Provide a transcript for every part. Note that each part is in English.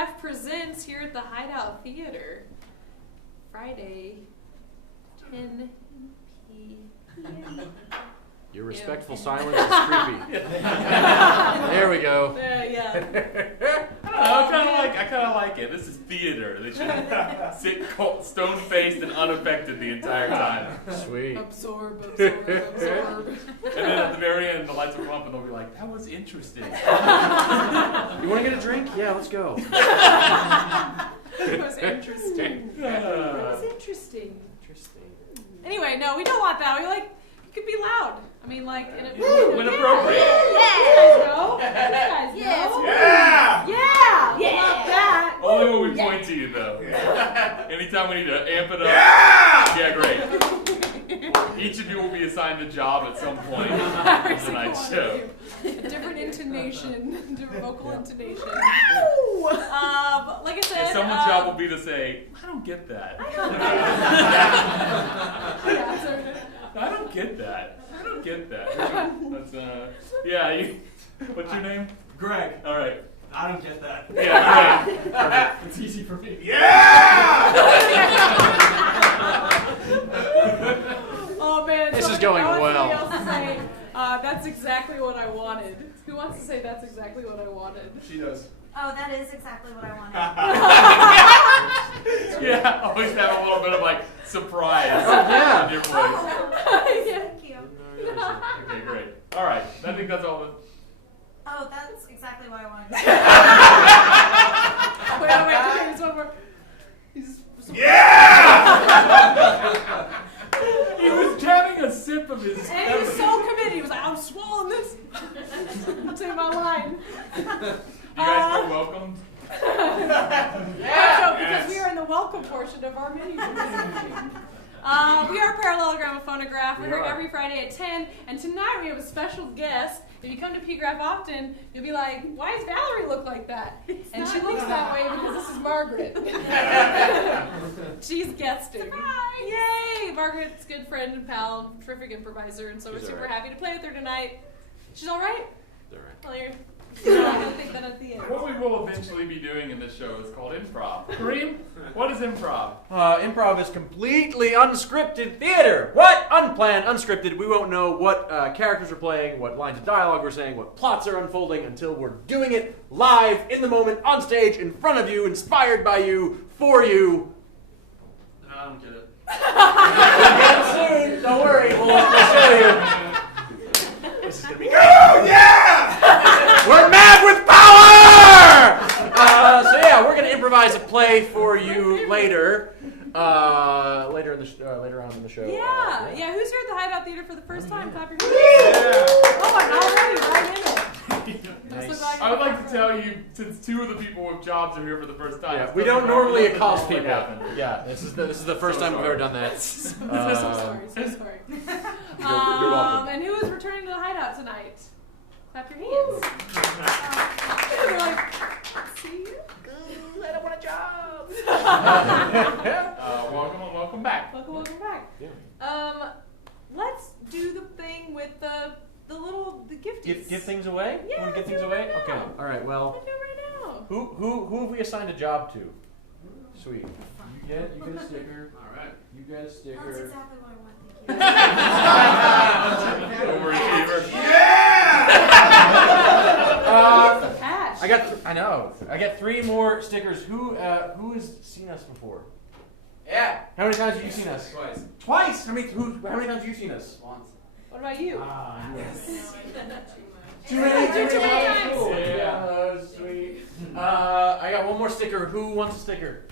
PGraph presents here at the Hideout Theater. Friday, 10 p.m. Your respectful silence is creepy. There we go. Yeah. I kind of like it. This is theater. They should sit stone-faced and unaffected the entire time. Sweet. Absorb. And then at the very end, the lights will come up and they'll be like, "That was interesting." You want to get a drink? Yeah, let's go. It was interesting. It was interesting. Anyway, no, we don't want that. We like, you could be loud. I mean, like, when appropriate. Yeah. You guys know? Yeah. Yeah. Love that. Only when we point to you, though. Anytime we need to amp it up. Yeah, great. Each of you will be assigned a job at some point in tonight's show. Different intonation, different vocal intonation. Like I said, And someone's job will be to say, "I don't get that. I don't get that. I don't get that." That's what's your name? Greg. All right. I don't get that. Yeah, great. It's easy for me. Yeah! Oh man, this is going well. Else to say, that's exactly what I wanted. Who wants to say that's exactly what I wanted? She does. Oh, that is exactly what I wanted. Yeah, always have a little bit of like surprise in your voice. Thank you. Okay, great. All right, I think that's all. Oh, that's exactly what I wanted. Wait, there's one more. He was having a sip of his. And he was so committed. He was like, "I'm swallowing this." Say my line. You guys feel welcomed? Because we are in the welcome portion of our mini. We are Parallelogramophonograph. We're here every Friday at 10, and tonight we have a special guest. If you come to PGraph often, you'll be like, "Why does Valerie look like that?" And she looks that way because this is Margaret. She's guesting. Surprise! Yay! Margaret's good friend and pal, terrific improviser, and so we're super happy to play with her tonight. She's all right? All right. Well, I'll take that at the end. What we will eventually be doing in this show is called improv. Kareem, what is improv? Improv is completely unscripted theater. What? Unplanned, unscripted. We won't know what characters we're playing, what lines of dialogue we're saying, what plots are unfolding until we're doing it live, in the moment, on stage, in front of you, inspired by you, for you. I don't get it. You'll get it soon. Don't worry. We'll show you. This is going to be great. Oh, yeah! We're mad with power! We're going to improvise a play for you later. Later on in the show. Yeah. Who's here at the Hideout Theater for the first time? Clap your hands. Yeah. Oh my God, already right in it. Nice. I would like to tell you, since two of the people with jobs are here for the first time. Yeah, we don't normally accost people. Happen. Yeah, this is the first time we've ever done that. So sorry. You're welcome. And who is returning to the Hideout tonight? Clap your hands. They're like, see you? I don't want a job. Welcome back. Welcome back. Yeah. Let's do the thing with the gifties. Give things away? Yeah, Want to give let's things do it away? right Okay. now. All right. Well, Let's do it right now. who have we assigned a job to? Sweet. You get a sticker. All right. You get a sticker. That's exactly what I want. Thank you. Overachiever. Ash. I got 3 more stickers. Who has seen us before? Yeah. How many times have you seen us? Twice. Twice. How many times have you seen us? Once. What about you? Yes. Too many times. Cool. Yeah, sweet. I got one more sticker. Who wants a sticker?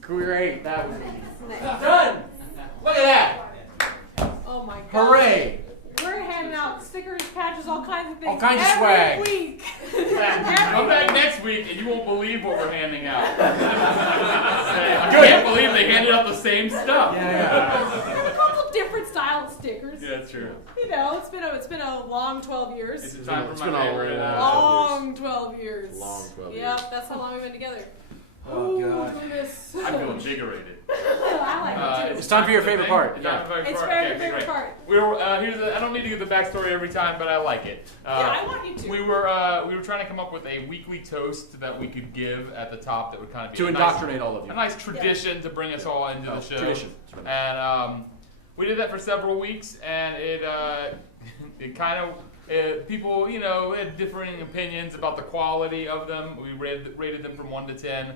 Great. That was easy. Done. Look at that. Oh my God. Hooray. We're handing out stickers, patches, all kinds of things. All kinds of every swag. week. Come back next week and you won't believe what we're handing out. I can't believe they handed out the same stuff. A couple different style stickers. Yeah, that's true. You know, it's been a long 12 years. It's time It's for been my a favorite. long- Long 12 years. Long 12 Yep, years. that's how long we've been together. Oh, God. Goodness. I feel invigorated. I like it too. It's time for your favorite part. It's time for my It's part. my Okay, favorite great. part. I don't need to give the backstory every time, but I like it. Yeah, I want you to. We were trying to come up with a weekly toast that we could give at the top that would kind of be To a indoctrinate all of you. a nice tradition to bring us all into the show. Tradition. And we did that for several weeks, and it kind of people had differing opinions about the quality of them. We rated them from 1 to 10.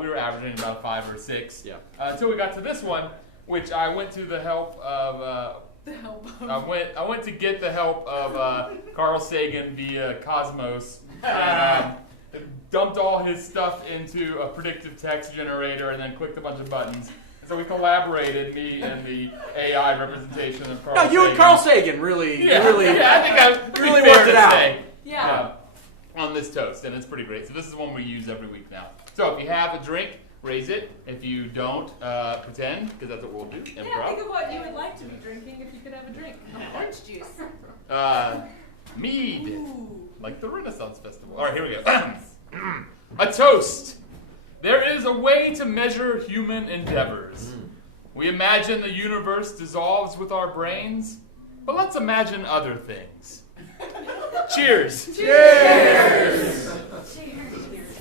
We were averaging about a 5 or 6. Yeah. Until we got to this one, which I went to the help of. I went to get the help of Carl Sagan via Cosmos, and dumped all his stuff into a predictive text generator, and then clicked a bunch of buttons. So we collaborated, me and the AI representation of Carl Sagan. No, you and Carl Sagan really, Yeah, I think I'm pretty really fair worked it to out. say, Yeah. on this toast, and it's pretty great. So this is one we use every week now. So if you have a drink, raise it. If you don't, pretend, because that's what we'll do. Yeah, Improv. think of what you would like to be drinking if you could have a drink. Orange juice. Mead, Ooh. like the Renaissance Festival. All right, here we go. A toast. There is a way to measure human endeavors. We imagine the universe dissolves with our brains, but let's imagine other things. Cheers. Cheers. Cheers.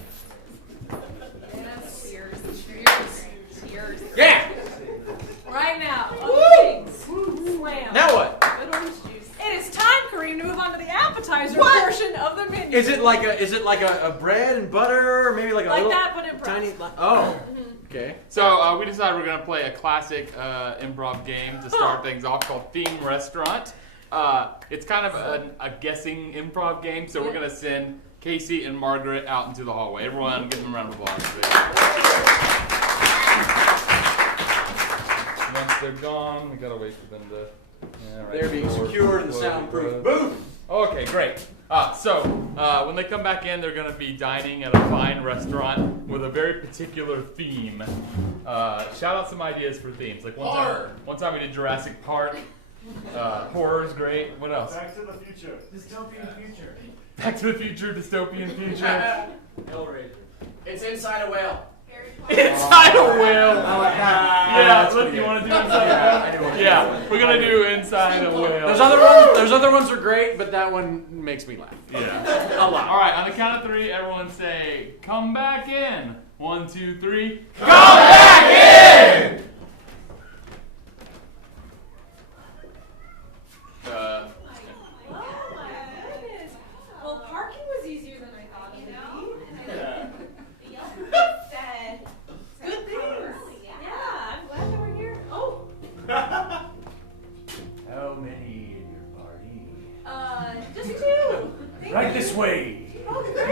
Yes, cheers. Cheers. Cheers. Yeah. Right now, Woo! other things. Slam. Now what? Good orange juice. It is time, Kareem, to move on to the appetizer portion of the menu. Is it like a bread and butter, or maybe like a Like little that, but improv. tiny? Oh. Okay. So we decided we're going to play a classic improv game to start things off called Theme Restaurant. It's kind of a guessing improv game, so we're going to send Casey and Margaret out into the hallway. Everyone, give them a round of applause. Once they're gone, we got to wait for them to... Yeah, right. They're being secured in the soundproof booth. Okay, great. So when they come back in, they're going to be dining at a fine restaurant with a very particular theme. Shout out some ideas for themes. Like one time we did Jurassic Park. Horror is great. What else? Back to the future. Dystopian future. Back to the Future, dystopian future. Hellraiser. It's inside a whale. Inside a whale. Yeah, Look, you want to do Inside a Whale? Yeah, we're gonna do Inside a Whale. Those other ones are great, but that one makes me laugh. Yeah. A lot. All right, on the count of 3, everyone say, "Come back in." 1, 2, 3. Come back in! Oh my goodness. Well, parking was easier than I thought it would be. Good things. Yeah, I'm glad that we're here. Oh. How many in your party? Just 2. Right this way. Oh, great.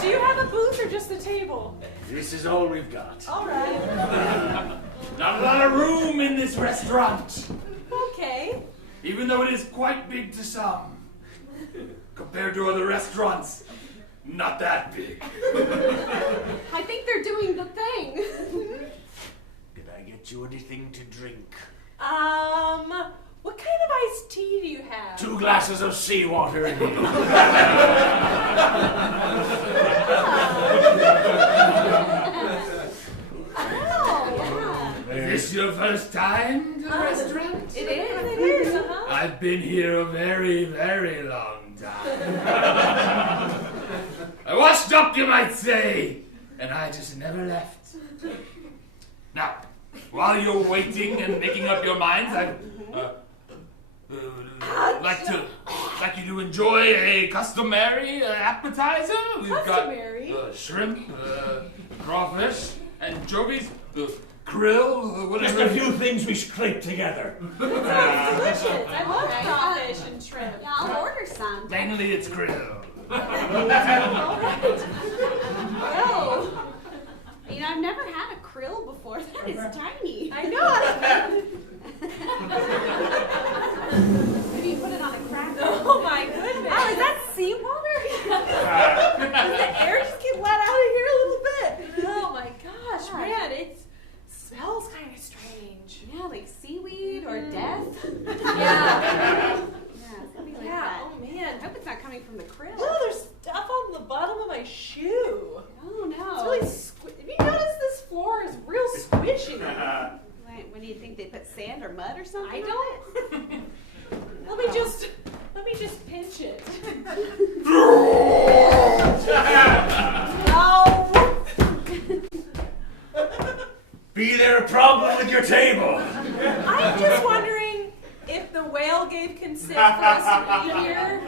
Do you have a booth or just a table? This is all we've got. All right. Not a lot of room in this restaurant, Okay. even though it is quite big to some. Compared to other restaurants, not that big. I think they're doing the thing. Did I get you anything to drink? What kind of iced tea do you have? 2 glasses of seawater in here. Oh, yeah. Is this your first time to the restaurant? It is. I've been here a very, very long time. I washed up, you might say, and I just never left. Now, while you're waiting and making up your minds, I'd like you to enjoy a customary appetizer. We've Customary? got shrimp, crawfish, anchovies, krill, whatever. Just a few things we scrape together. Delicious. I love crawfish and shrimp. Yeah, I'll order some. Mainly it's krill. All right. Well, You know, I've never had a krill before. That is tiny. I know. Maybe you put it on a cracker. Oh my goodness. Oh, is that seawater? Does the air just get let out of here a little bit? Oh my gosh, man, it smells kind of strange. Yeah, like seaweed or death. Yeah. Something like Yeah. that. Oh man. I hope it's not coming from the krill. No, there's stuff on the bottom of my shoe. Oh, No. Be there a problem with your table? I'm just wondering if the whale gave consent for us to be here.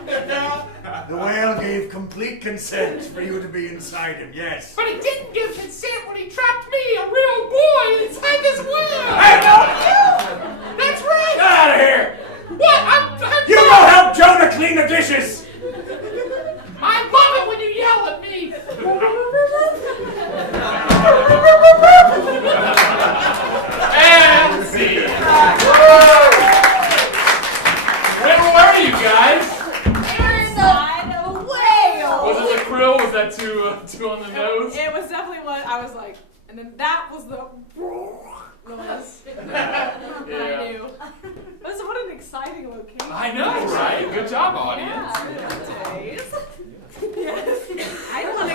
The whale gave complete consent for you to be inside him, yes. But he didn't give consent when he trapped me, a real boy, inside this whale. Hey, no! That's right. Get out of here! What? I'm You go help Jonah clean the dishes! I love it when you yell at me. And see. Where were you guys? Inside a whale. Was it the krill? Was that too on the nose? It was definitely what I was like, and then that was the noise that I knew. What an exciting location. I know, right? Good job, audience. Yeah, days. Yes. I want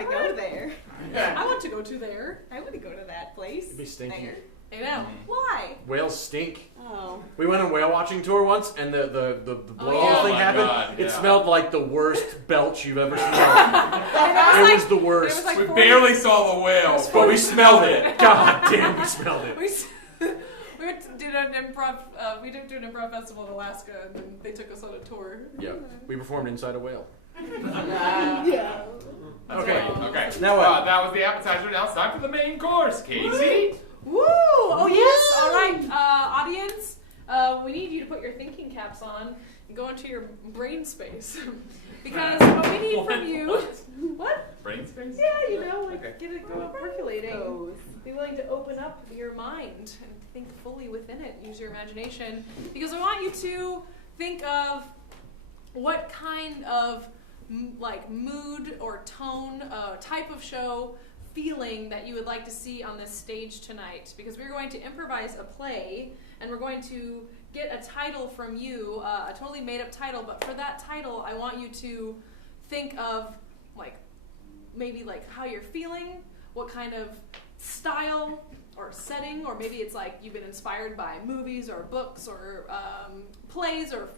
to go there. I want to go to there. I want to go to that place. It'd be stinky. There. I know. Why? Whales stink. Oh. We went on a whale watching tour once, and the blowhole yeah. thing Oh my happened. God, It yeah. smelled like the worst belch you've ever smelled. And It was the worst. It was like We 40 barely saw the whale. But we smelled it. God damn, we smelled it. We went to do an improv. We did do an improv festival in Alaska, and then they took us on a tour. Yeah, we performed inside a whale. Yeah. That's Okay. right. Okay. Now what? That was the appetizer. Now it's time for the main course, Casey. Woo! Oh yes! All right, audience. We need you to put your thinking caps on and go into your brain space because what we need from you. What? Brain space? Yeah, you know, like Okay. get it go percolating. Be willing to open up your mind and think fully within it. Use your imagination because I want you to think of what kind of like mood or tone, type of show, feeling that you would like to see on this stage tonight. Because we're going to improvise a play and we're going to get a title from you, a totally made up title. But for that title, I want you to think of like maybe like how you're feeling, what kind of style or setting, or maybe it's like you've been inspired by movies or books or plays or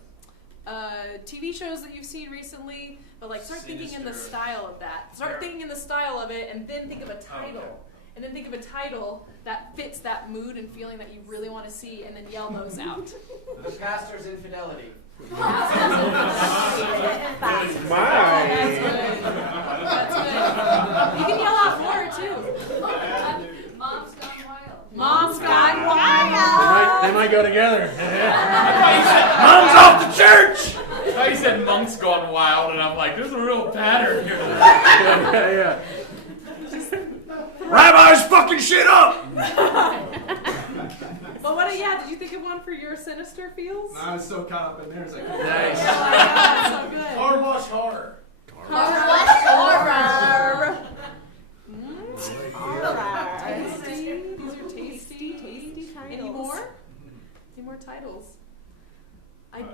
TV shows that you've seen recently, but like start thinking in the style of that. Start thinking in the style of it, and then think of a title. Okay. And then think of a title that fits that mood and feeling that you really want to see, and then yell those out. The pastor's infidelity. That's good. That's good. You can yell out more too. Mom's gone wild. Mom's gone wild. They might go together. Mom's off to church! I thought you said monk's gone wild, and I'm like, there's a real pattern here. Yeah. Rabbi's fucking shit up! But what? Yeah, did you think of one for your sinister feels? I was so caught up in theirs. I couldn't. Nice. Oh my God, so good. Car wash horror. Horror. Tasty. These are tasty. Any more? Any more titles?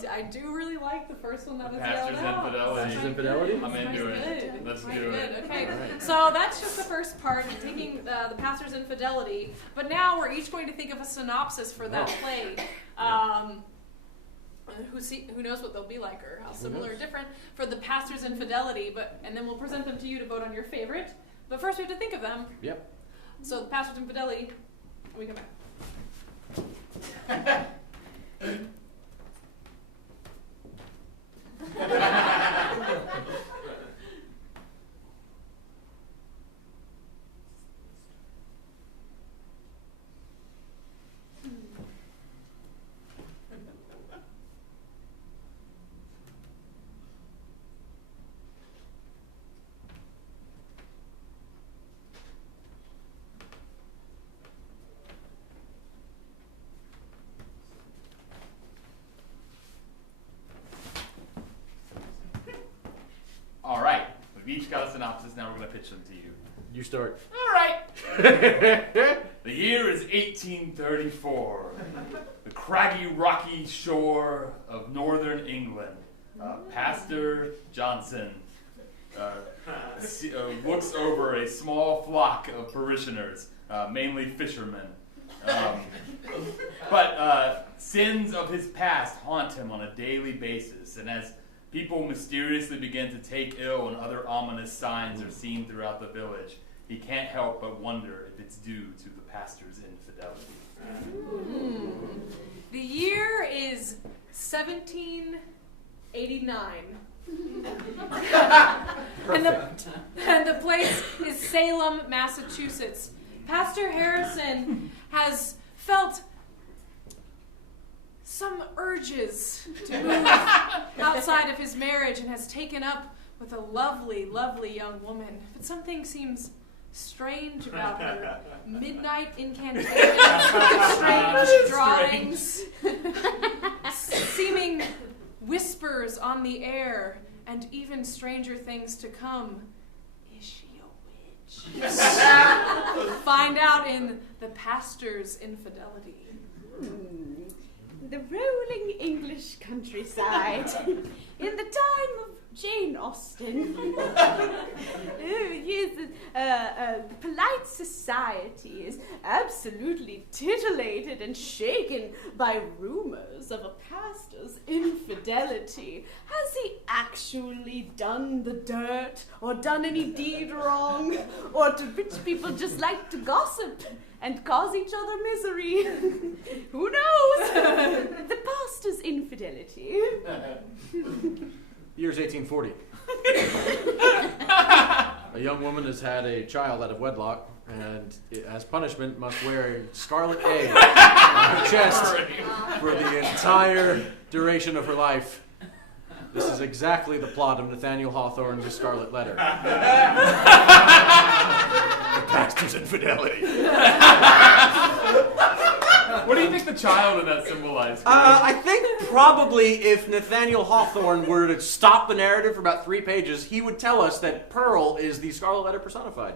I do really like the first one that was yelled Pastor's out. infidelity. Pastor's infidelity? I'm into it. Good. Let's Quite do good. it. Okay, so that's just the first part, taking the pastor's infidelity. But now we're each going to think of a synopsis for that play. Who knows what they'll be like or how similar or different for the pastor's infidelity. And then we'll present them to you to vote on your favorite. But first we have to think of them. Yep. So the pastor's infidelity. When we come back. All right. We've each got a synopsis. Now we're going to pitch them to you. You start. All right. The year is 1834. The craggy, rocky shore of northern England. Pastor Johnson looks over a small flock of parishioners, mainly fishermen. But sins of his past haunt him on a daily basis, and as People mysteriously begin to take ill and other ominous signs are seen throughout the village. He can't help but wonder if it's due to the pastor's infidelity. The year is 1789. and the place is Salem, Massachusetts. Pastor Harrison has felt some urges to move outside of his marriage and has taken up with a lovely, lovely young woman. But something seems strange about her. Midnight incantations, strange drawings, seeming whispers on the air, and even stranger things to come. Is she a witch? Find out in The Pastor's Infidelity. The rolling English countryside in the time of Jane Austen. Yes, polite society is absolutely titillated and shaken by rumors of a pastor's infidelity. Has he actually done the dirt or done any deed wrong? Or do rich people just like to gossip and cause each other misery? Who knows? The pastor's infidelity. The year's 1840. A young woman has had a child out of wedlock, and as punishment must wear a scarlet egg on her chest for the entire duration of her life. This is exactly the plot of Nathaniel Hawthorne's The Scarlet Letter. The pastor's infidelity. What do you think the child in that symbolized? I think probably if Nathaniel Hawthorne were to stop the narrative for about 3 pages, he would tell us that Pearl is the Scarlet Letter personified.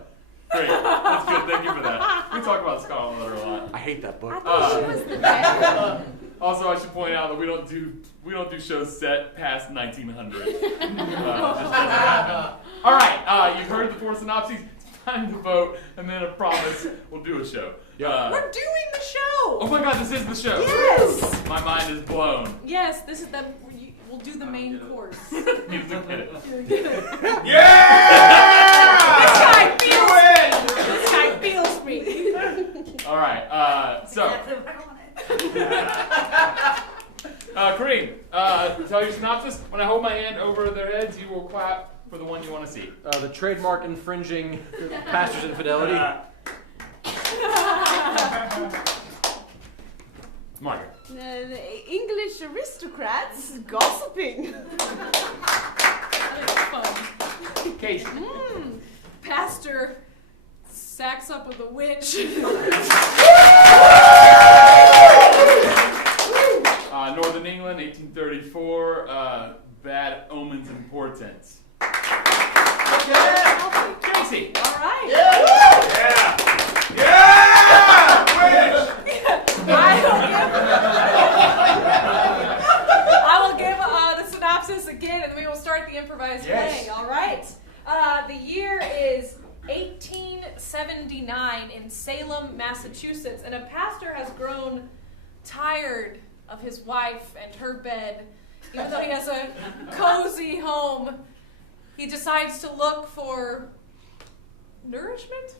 Great, that's good. Thank you for that. We talk about Scarlet Letter a lot. I hate that book. I thought she was the best. Also, I should point out that we don't do shows set past 1900. Just doesn't happen. All right, you've heard the 4 synopses. It's time to vote, and then I promise we'll do a show. We're doing the show! Oh my God, this is the show. Yes! My mind is blown. Yes, this is the. We'll do the main course. Music hit. This guy feels me. All right, so. Exactly what I wanted. Kareem, tell your synopsis. When I hold my hand over their heads, you will clap for the one you want to see. The trademark infringing pastor's infidelity. Margaret. The English aristocrats gossiping. That is fun. Casey. Pastor sacks up with a witch. Northern England, 1834. Bad omens and portents. Casey. All right. I will give the synopsis again, and then we will start the improvised play. All right. The year is 1879 in Salem, Massachusetts, and a pastor has grown tired of his wife and her bed. Even though he has a cozy home, he decides to look for nourishment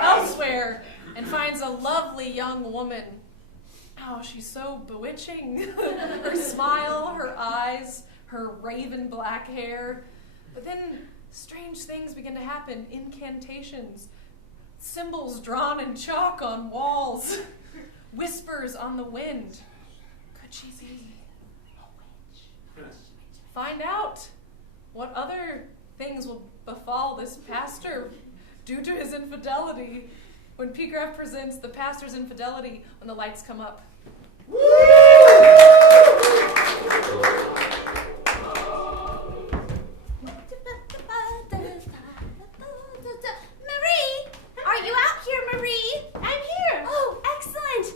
elsewhere and finds a lovely young woman. Oh, she's so bewitching. Her smile, her eyes, her raven black hair. But then strange things begin to happen. Incantations, symbols drawn in chalk on walls, whispers on the wind. Could she be a witch? Find out what other things will befall this pastor due to his infidelity when PGraph presents The Pastor's Infidelity when the lights come up. Marie! Are you out here, Marie? I'm here. Oh, excellent.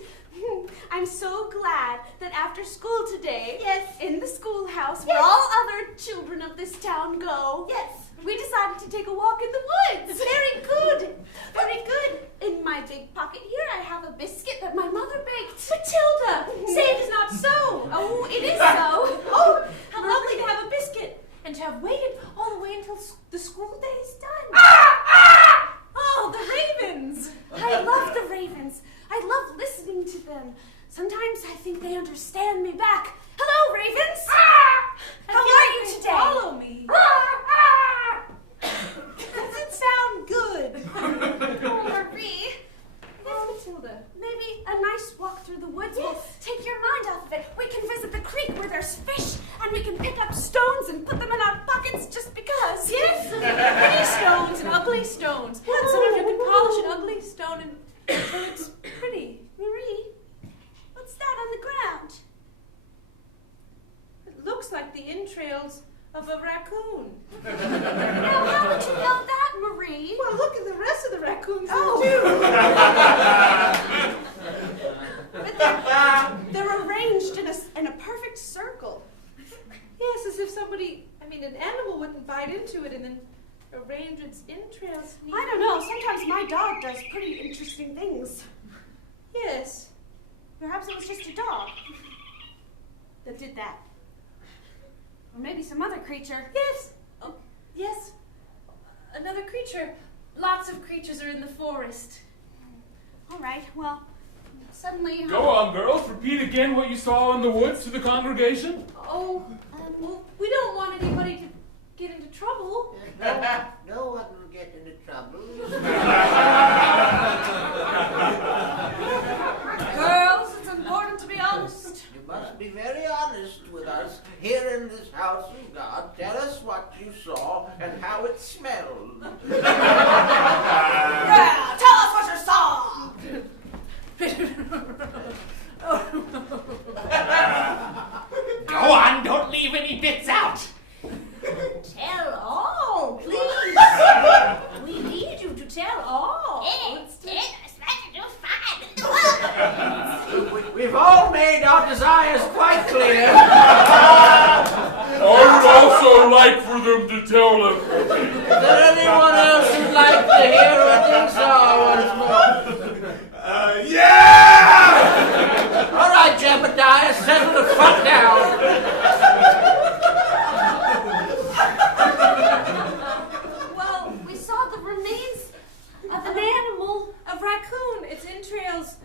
I'm so glad that after school today, in the schoolhouse where all other children of this town go, we decided to take a walk in the woods. Very good. Very good. In my big pocket here, I have a biscuit that my mother baked. Matilda, say it is not so. Oh, it is so. Oh, how understand me back. Hello, ravens. How are you today? Follow me. Doesn't sound good. Oh, Marie. Yes, Matilda. Maybe a nice walk through the woods will take your mind off of it. We can visit the creek where there's fish, and we can pick up stones and put them in our pockets just because. Yes, pretty stones and ugly stones. And sometimes you can polish an ugly stone until it's pretty. Marie, what's that on the ground? It looks like the entrails of a raccoon. Now, how would you know that, Marie? Well, look at the rest of the raccoons Oh. But they're arranged in a perfect circle. Yes, as if an animal wouldn't bite into it and then arrange its entrails. I don't know. Sometimes my dog does pretty interesting things. Yes. Perhaps it was just a dog that did that. Or maybe some other creature. Yes. Oh, yes. Another creature. Lots of creatures are in the forest. All right, well, suddenly... Go on, girls. Repeat again what you saw in the woods to the congregation. Oh, well, we don't want anybody to get into trouble. No one will get into trouble. Girls, it's important to be honest. You must be very honest with us here in this house of God. Tell us what you saw and how it smelled. Yeah, tell us what you saw! Go on, don't leave any bits out. Tell all, please. We need you to tell all. We've all made our desires quite clear. I would also like for them to tell everything. Is there anyone else who'd like to hear what they saw once more? Yeah! All right, Jebediah, settle the fuck down. Well, we saw the remains of an animal, a raccoon, its entrails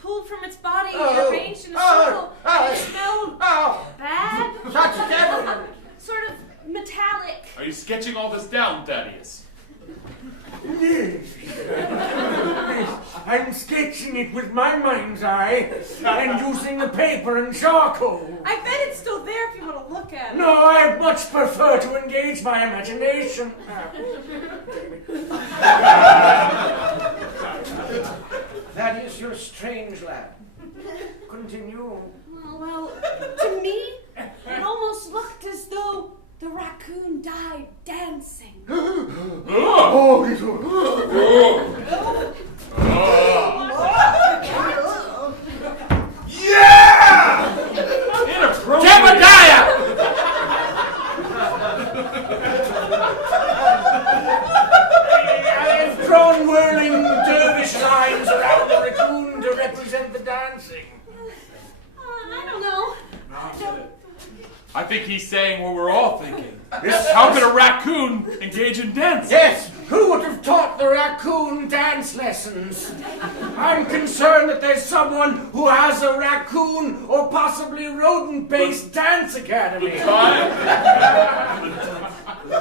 pulled from its body and arranged in a circle. And it smelled bad, Such a devil. sort of metallic. Are you sketching all this down, Thaddeus? I'm sketching it with my mind's eye and using the paper and charcoal. I bet it's still there if you want to look at it. No, I much prefer to engage my imagination. Thaddeus, you're a strange lad. Continue. Well, to me, it almost looked as though the raccoon died dancing. Oh, little. Yeah! Inappropriate! I've drawn whirling dervish lines around the raccoon to represent the dancing. I don't know. I think he's saying what we're all thinking. How could a raccoon engage in dancing? Yes, who would have taught the raccoon dance lessons? I'm concerned that there's someone who has a raccoon or possibly rodent-based dance academy. The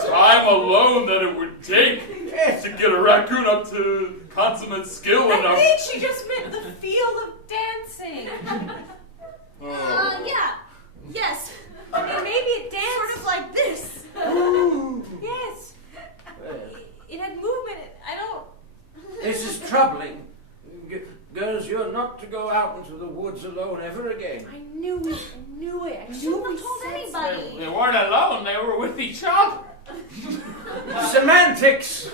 time alone that it would take to get a raccoon up to consummate skill I enough. think she just meant the feel of dancing. Yeah. Yes. I mean, maybe it danced Sort of like this. Yes. It had movement. I don't. This is troubling. Girls, you're not to go out into the woods alone ever again. I knew it. I knew it. I Shouldn't knew have told anybody. They weren't alone, they were with each other. Semantics.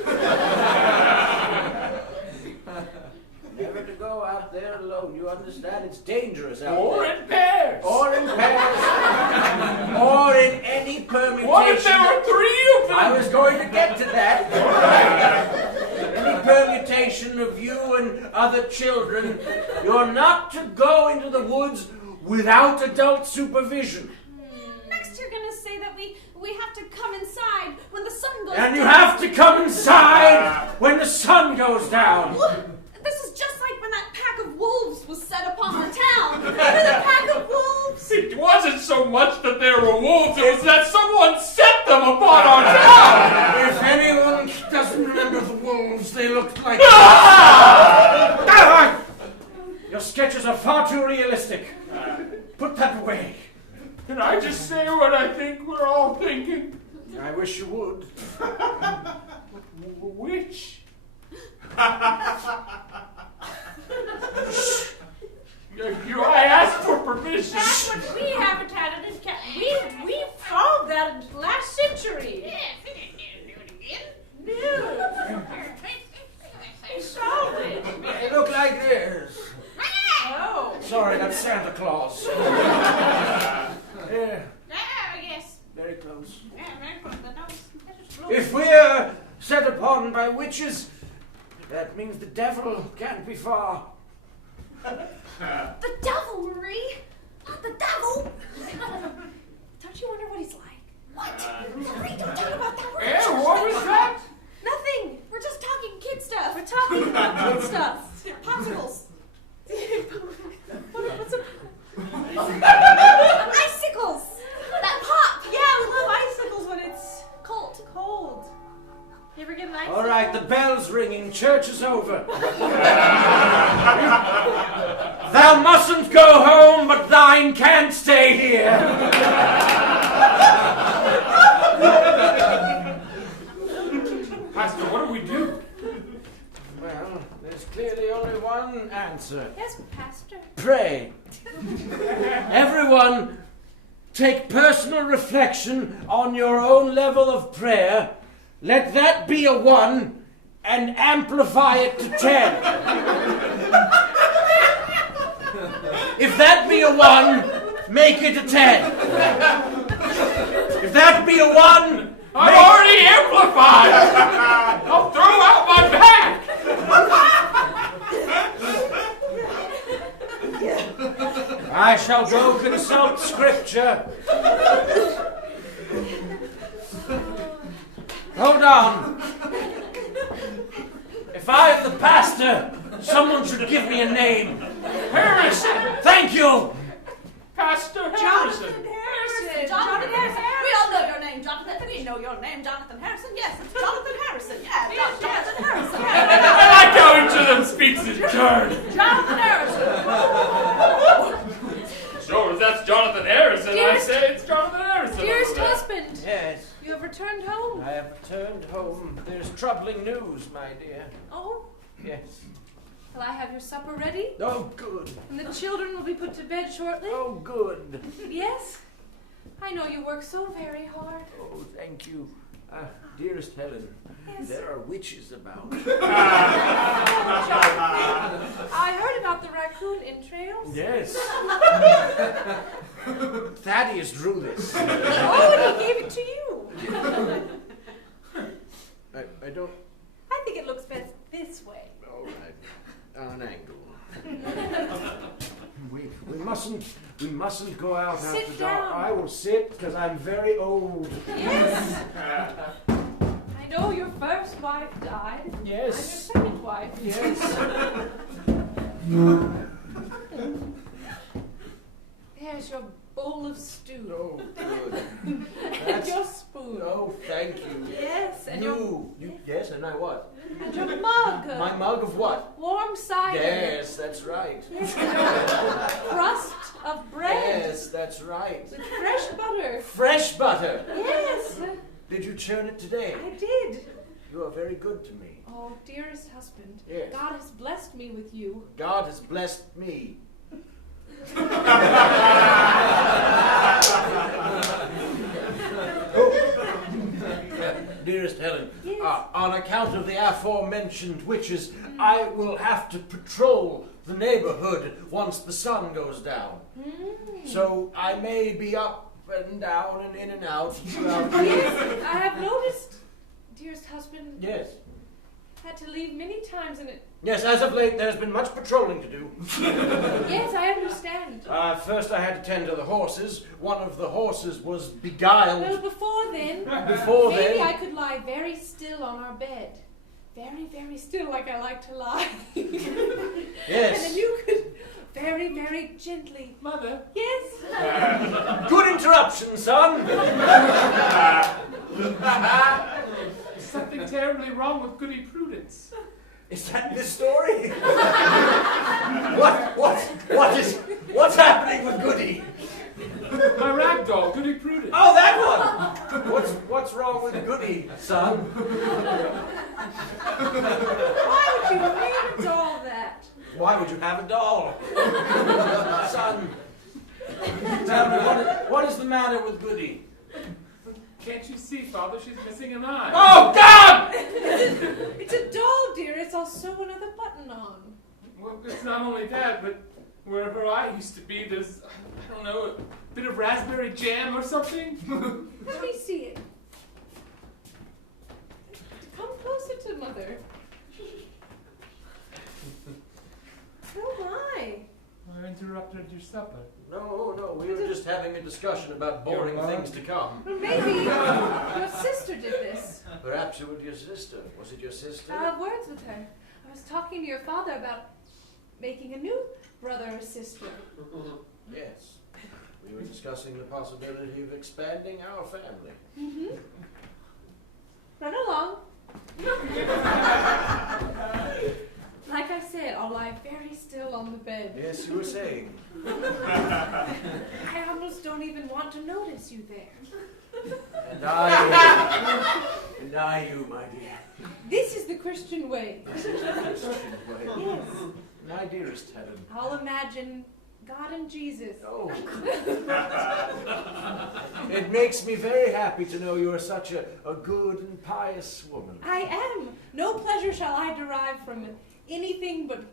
Never to go out there alone. You understand? It's dangerous out Or there. in pairs. Or in pairs. Or in any permutation. What if there were three of them? I was going to get to that. Any permutation of you and other children. You're not to go into the woods without adult supervision. Next, you're gonna say that we have to come inside when the sun goes And you down. have to come inside when the sun goes down. This is just like when that pack of wolves wolves was set upon the town. Remember the pack of wolves? It wasn't so much that there were wolves, it was that someone set them upon our town! If anyone doesn't remember the wolves, they looked like... Your sketches are far too realistic. Put that away. Can I just say what I think we're all thinking? I wish you would. Which? I asked for permission. That's what we haven't had it in we solved that last century. No. We solved it. They look like this. Oh. Sorry, that's Santa Claus. Yeah, Yes. very close. The nose. If we're set upon by witches, that means the devil can't be far. The devil, Marie! Not the devil! Don't you wonder what he's like? What? Marie, don't talk about that. What was that? Nothing! We're just talking kid stuff. We're talking about kid stuff. Popsicles. What's a... Icicles! That pop! Yeah, we love icicles when it's cold. Cold. You ever get an icicle? All right, the bell's ringing. Church is over. Thou mustn't go home, but thine can't stay here. Pastor, what do we do? Well, there's clearly only one answer. Yes, Pastor. Pray. Everyone, take personal reflection on your own level of prayer. Let that be a 1 and amplify it to 10. If that be a 1, make it a 10. If that be a 1, I'm already amplified! I'll throw out my back! I shall go consult scripture. Hold on. If I am the pastor, someone should give me a name. Harrison! Thank you. Pastor Harrison! Harrison. Jonathan Harrison. We all know your name, Jonathan. We know your name, Jonathan Harrison. Yes, it's Jonathan Harrison. Yeah, Jonathan Harrison. I like how each of them speaks in turn. Jonathan Harrison. Sure, if that's Jonathan Harrison, Dearest- I say it's Jonathan Harrison. Dearest over there. husband, Yes, you have returned home. I have returned home. There's troubling news, my dear. Oh, Yes. will I have your supper ready? Oh, good. And the children will be put to bed shortly? Oh, good. Yes. I know you work so very hard. Oh, thank you. Dearest Helen, Yes. there are witches about. Oh, Jonathan. I heard about the raccoon entrails. Yes. Thaddeus drew this. Oh, and he gave it to you. I don't... I think it looks best this way. All right. On an angle. We mustn't go out Sit after dark. down. I will sit because I'm very old. Yes. I know your first wife died. Yes. I'm your second wife. Yes. There's your bowl of stew. Oh, good. And your spoon. Oh, thank you. Yes, and your Yes, and I what? and your mug. My mug of what? Warm cider. Yes, that's right. Yes, and your crust of bread. Yes, that's right. With fresh butter. Fresh butter. Yes, Did you churn it today? I did. You are very good to me. Oh, dearest husband. Yes. God has blessed me with you. God has blessed me. Dearest Helen, Yes. on account of the aforementioned witches, I will have to patrol the neighborhood once the sun goes down. So I may be up and down and in and out throughout the Yes, I have noticed, dearest husband, Yes. had to leave many times and it. Yes, as of late, there's been much patrolling to do. Yes, I understand. First I had to tend to the horses. One of the horses was Well, beguiled. before then, Before maybe then- I could lie very still on our bed. Very, very still, like I like to lie. Yes. And then you could very, very gently. Mother. Yes? Good interruption, son. There's something terribly wrong with Goody Prudence. Is that this story? What's happening with Goody? My rag doll, Goody Prudence. Oh, that one! What's wrong with Goody, son? Why would you name a doll that? Why would you have a doll? Son, tell me, what is the matter with Goody? Can't you see, Father? She's missing an eye. Oh, God! It's a doll, dear. It's I'll sew another button on. Well, it's not only that, but where her eye used to be, there's, I don't know, a bit of raspberry jam or something. Let me see it. Come closer to Mother. Oh my. I interrupted your supper. No, we were just having a discussion about boring things to come. Well, maybe your sister did this. Perhaps it was your sister. Was it your sister? I have words with her. I was talking to your father about making a new brother or sister. Yes. We were discussing the possibility of expanding our family. Mm-hmm. Run along. Like I said, I'll lie very still on the bed. Yes, you were saying. I almost don't even want to notice you there. And I you, my dear. This is the Christian way. Yes. My dearest Helen. I'll imagine God and Jesus. Oh. It makes me very happy to know you are such a good and pious woman. I am. No pleasure shall I derive from anything but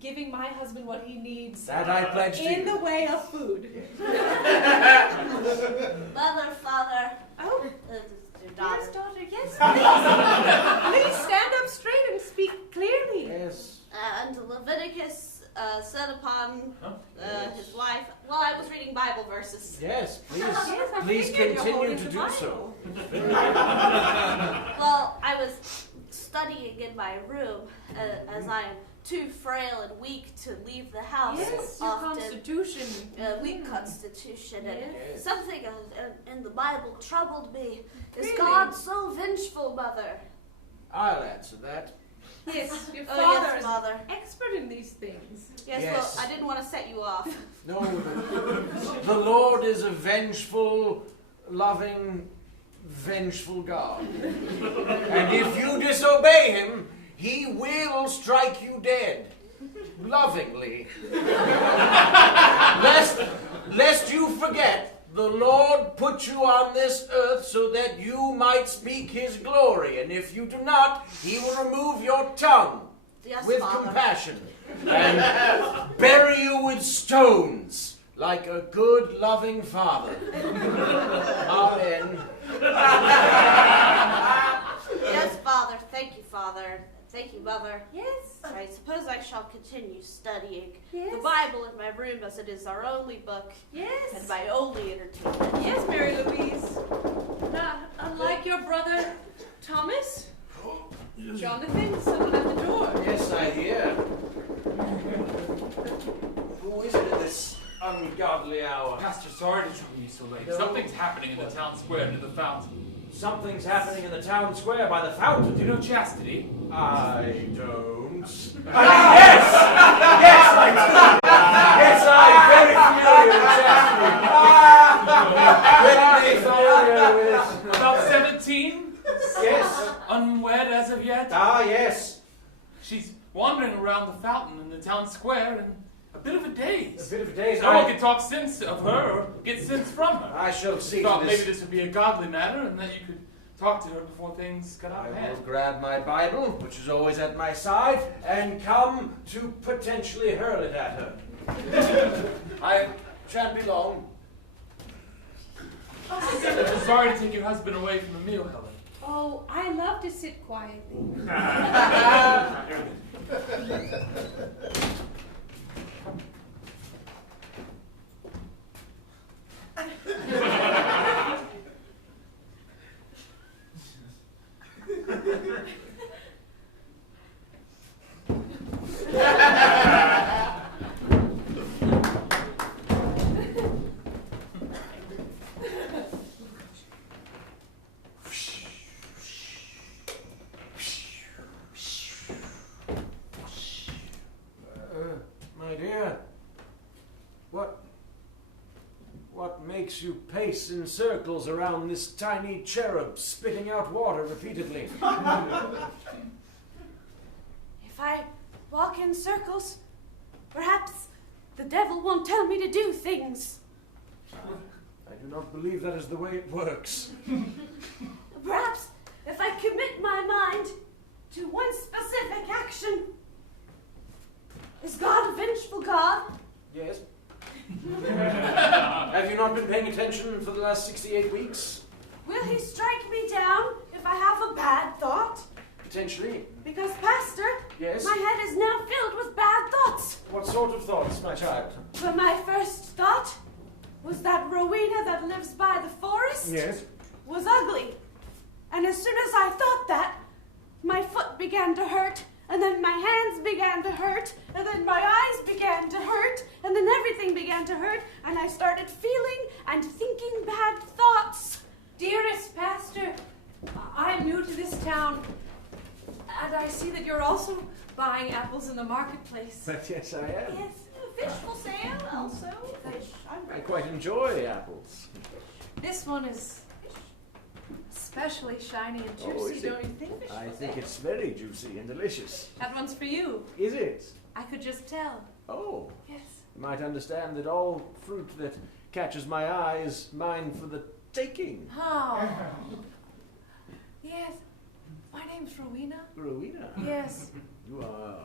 giving my husband what he needs. That I pledge to you. In the way of food. Mother, father. Oh, Your daughter. yes, daughter, yes, please. Please stand up straight and speak clearly. Yes. And Leviticus said upon his wife. Well, I was reading Bible verses. Yes, please. Yes, I Please figured you're continue holding to the do Bible. so. Well, I was studying in my room as I am too frail and weak to leave the house Yes, your often. constitution. Weak constitution, and Yes. something in the Bible troubled me. Is Really? God so vengeful, Mother? I'll answer that. Yes, your Oh, father yes, is Father. expert in these things. Yes, Yes. well, I didn't want to set you off. No, the Lord is a vengeful, loving, vengeful God. And if you disobey him, he will strike you dead. Lovingly. Lest you forget, the Lord put you on this earth so that you might speak his glory. And if you do not, he will remove your tongue Yes, with Father. compassion and bury you with stones like a good, loving father. Amen. Yes, Father. Thank you, Father. Thank you, Mother. Yes. I suppose I shall continue studying Yes. the Bible in my room, as it is our only book and Yes. my only entertainment. Yes, Mary Louise. Unlike your brother Thomas, Jonathan, someone at the door. Yes, I hear. Who is it at this ungodly hour? Pastor, sorry to trouble you so late. No. Something's happening in the town square near the fountain. Something's happening in the town square by the fountain. Do you know Chastity? I don't. Yes! Yes, I do! Yes, I'm very familiar with Chastity. About 17? Yes. Unwed as of yet? Ah, yes. She's wandering around the fountain in the town square in a bit of a A daze. bit of a daze. No one can talk sense of her or get sense from her. I shall see to Thought maybe this. this would be a godly matter and that you could talk to her before things got out I of will hand. grab my Bible, which is always at my side, and come to potentially hurl it at her. I shan't be long. Sorry to take your husband away from the meal, Helen. Oh, I love to sit quietly. What makes you pace in circles around this tiny cherub spitting out water repeatedly? If I walk in circles, perhaps the devil won't tell me to do things. I do not believe that is the way it works. Perhaps if I commit my mind to one specific action. Is God a vengeful God? Yes. Have you not been paying attention for the last 68 weeks? Will he strike me down if I have a bad thought? Potentially. Because, Pastor, Yes? my head is now filled with bad thoughts. What sort of thoughts, my child? But my first thought was that Rowena that lives by the forest Yes. was ugly. And as soon as I thought that, my foot began to hurt, and then my hands began to hurt, and then my eyes began to hurt, and then everything began to hurt, and I started feeling and thinking bad thoughts. Dearest Pastor, I'm new to this town, and I see that you're also buying apples in the marketplace. But yes, I am. Yes, fish for sale also. Fish. I quite enjoy apples. This one is especially shiny and juicy, Oh, is it? don't you think? I think it's very juicy and delicious. That one's for you. Is it? I could just tell. Oh. Yes. You might understand that all fruit that catches my eye is mine for the taking. Oh. Yes. My name's Rowena. Rowena. Yes. You are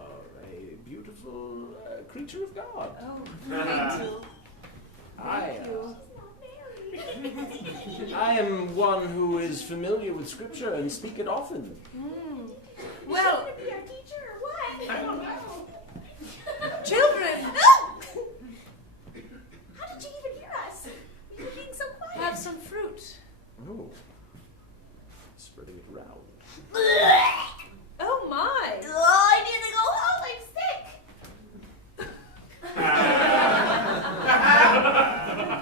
a beautiful creature of God. Oh, thank you. Thank you. I am one who is familiar with Scripture and speak it often. Well, Be our teacher or what? I don't know. children, How did you even hear us? You were being so quiet. have some fruit. Oh. Spreading it around. Oh my. Oh, I need to go home. I'm sick.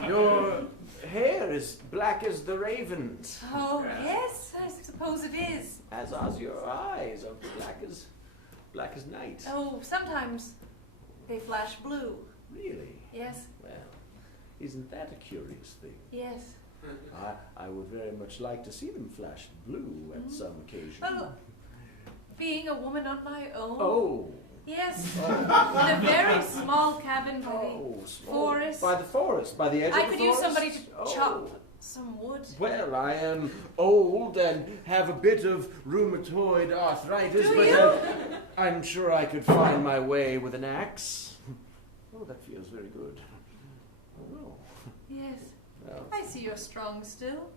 Your hair is black as the raven's, Oh, yes, I suppose it is. as are your eyes are black as night. Oh, sometimes they flash blue. Really? Yes, Well, isn't that a curious thing? yes. I would very much like to see them flash blue at some occasion. Well, being a woman on my own. Oh. Yes. In a very small cabin by Oh, the small. forest. By the forest, by the edge I of the could use forest? somebody to Oh. chop some wood. Well, I am old and have a bit of rheumatoid arthritis, Do but you? I'm sure I could find my way with an axe. Oh, that feels very good. Oh, Yes. well, I see you're strong still.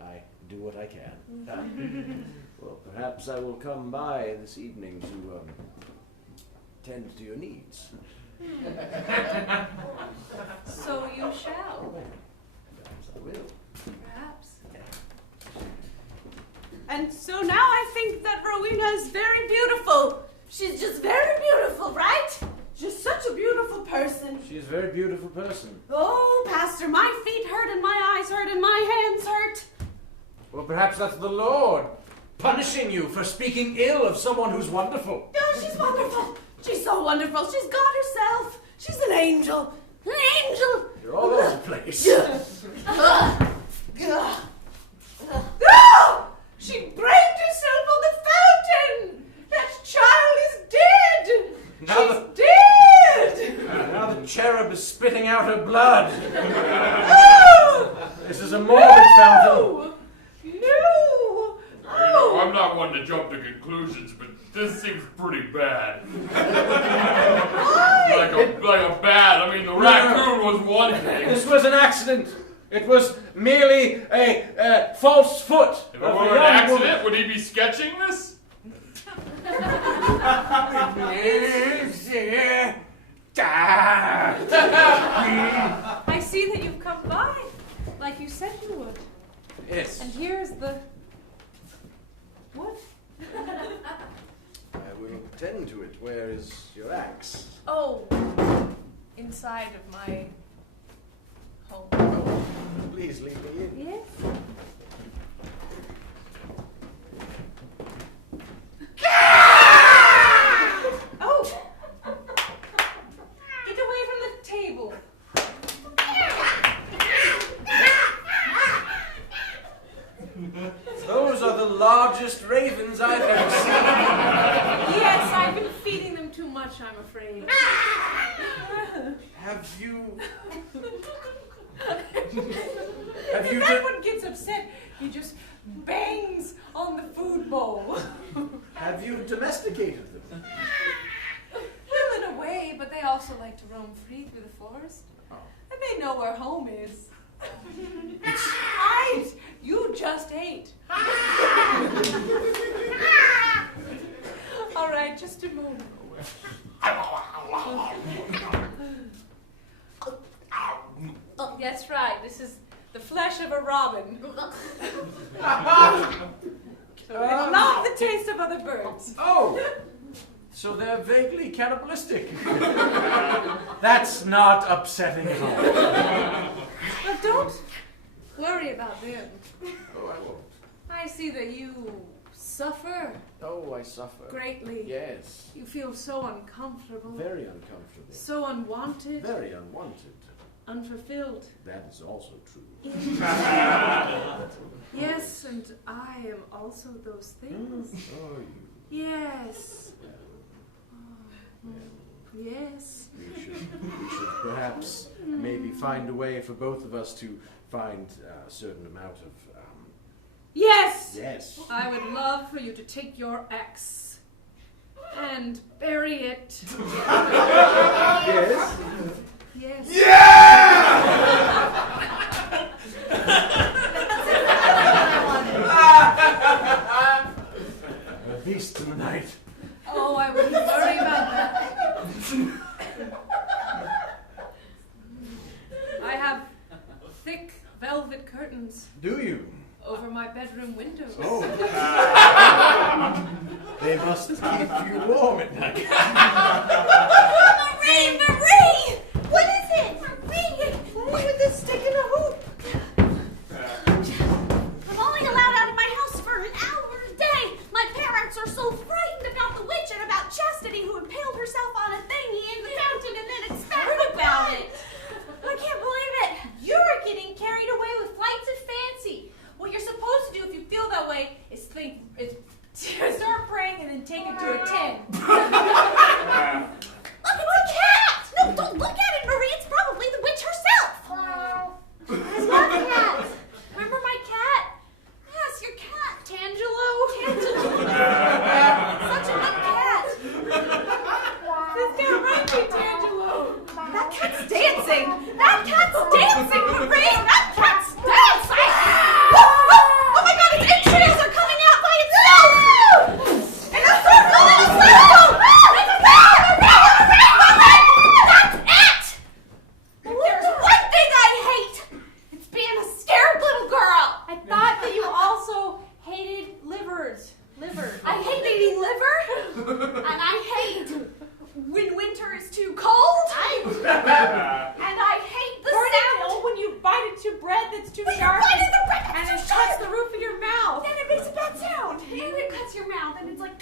I do what I can. Well, perhaps I will come by this evening to tend to your needs. So you shall. Perhaps I will. Perhaps. And so now I think that Rowena is very beautiful. She's just very beautiful, right? Just such a beautiful person. She's a very beautiful person. Oh, Pastor, my feet hurt and my eyes hurt and my hands hurt. Well, perhaps that's the Lord punishing you for speaking ill of someone who's wonderful. Oh, she's wonderful. She's so wonderful. She's God herself. She's an angel. An angel. You're all over the place. Oh! She brained herself on the fountain. That child is dead. Now She's dead. Now the cherub is spitting out her blood. Oh! This is a morbid fountain. No. No. Oh. I'm not one to jump to conclusions, but this seems pretty bad. like a bad. I mean, the raccoon was one thing. This was an accident. It was merely a false foot. If it were an accident, would he be sketching this? I see that you've come by, like you said you would. Yes. And here's the wood. I will tend to it. Where is your axe? Oh, inside of my home. Oh, please leave me in. Yes. Oh! Get away from the table. largest ravens I've ever seen. Yes, I've been feeding them too much, I'm afraid. Have you If anyone gets upset, he just bangs on the food bowl. have you domesticated them? Well, in a way, but they also like to roam free through the forest. Oh. And they know where home is. Hide! You just ate. All right, just a moment. That's right. This is the flesh of a robin. So it's not the taste of other birds. Oh, so they're vaguely cannibalistic. That's not upsetting at all. But don't worry about them. Oh, I won't. I see that you suffer Oh, I suffer. greatly. Yes. You feel so uncomfortable, Very uncomfortable. so unwanted, Very unwanted. unfulfilled. That is also true. Yes, and I am also those things. Oh, you. Yes. Yes. We should perhaps maybe find a way for both of us to find a certain amount of. Yes! Yes. I would love for you to take your axe and bury it. Yes. Yes. A beast in the night. Oh, I wouldn't worry about that. I have thick velvet curtains Do you? over my bedroom windows. Oh. They must keep you warm at night. Marie! Marie! What is it? Marie! What with this stick in a hoop? I'm only allowed out of my house for an hour a day. My parents are so frightened about the witch and about Chastity, who impaled herself on a thingy in the fountain and then expounded about it. I can't believe it. You're getting carried away with flights of fancy. What you're supposed to do if you feel that way is start praying and then take it to a 10. Look, it's a cat! No, don't look at it, Marie. It's probably the witch herself. I love cats. Remember my cat? Yes, your cat. Tangelo? Such a good cat. This cat reminds me of Tangelo. That cat's dancing. That cat's dancing, Marie. That cat's dancing. Oh my God, its entrails are coming out by itself. And a circle and a circle. That's it. There's one thing I hate. It's being a scared little girl. I thought that you also hated livers. I hate eating liver. And I hate when winter is too cold. And I hate the sound when you bite into bread that's too when you sharp. bite into the bread And that's it too cuts sharp. the roof of your mouth. And it makes a bad sound. And it cuts your mouth and it's like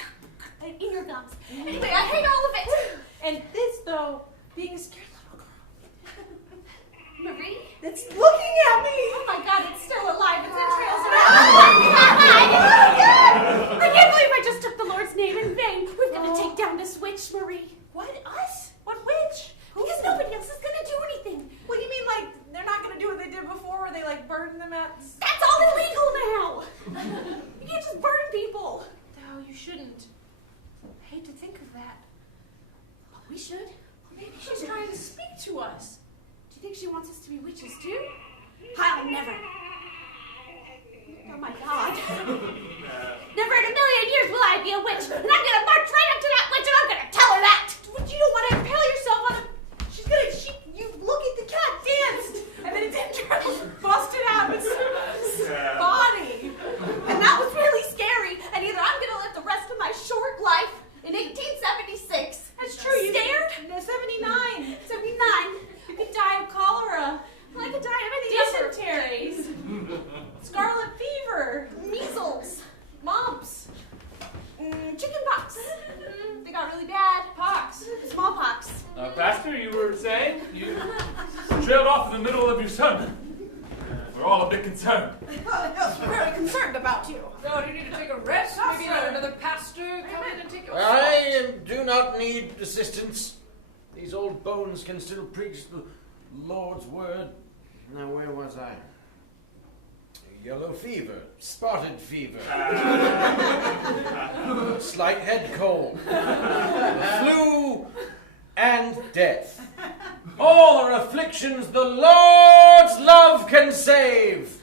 in your gums. Anyway, I hate all of it. And this, though, being a scared little girl. Marie? It's looking at me. Oh my God, it's still alive. Its entrails are out. I can't believe I just took the Lord's name in vain. We've got to take down this witch, Marie. What? Us? What witch? Because nobody else is gonna do anything. What do you mean, like, they're not going to do what they did before, where they, like, burn them at... That's all illegal now. You can't just burn people. No, you shouldn't. I hate to think of that. But we should. Maybe she's trying to speak to us. Do you think she wants us to be witches, too? I'll never. Oh my God. Never in a million years will I be a witch. And I'm gonna march right up to that witch and I'm gonna tell her that. But you don't want to impale yourself on a... You look at the cat danced. And then its entrails busted out of its body. And that was really scary. And either I'm gonna live the rest of my short life in 1876. That's true. You Scared? No, 79. 79. You could die of cholera. I could die all a bit concerned. Yes, very concerned about you. Oh, do you need to take a rest? Maybe another pastor come in and take your I do not need assistance. These old bones can still preach the Lord's word. Now, where was I? Yellow fever, spotted fever, slight head cold, flu, and death. All are afflictions the Lord's love can save,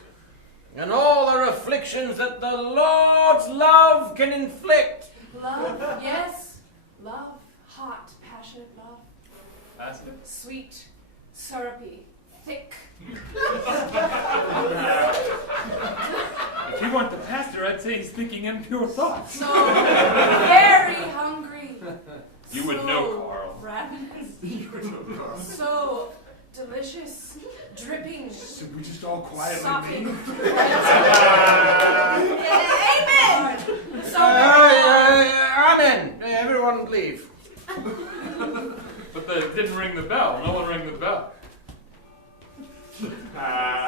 and all are afflictions that the Lord's love can inflict. Love, yes. Love, hot, passionate love. Pastor? Sweet, syrupy, thick. If you weren't the pastor, I'd say he's thinking impure thoughts. So very hungry. You would know, Carl. Ravenous. So delicious. Dripping. Should we just all quietly Sopping. leave? Amen. So Amen. Everyone leave. But they didn't ring the bell. No one rang the bell.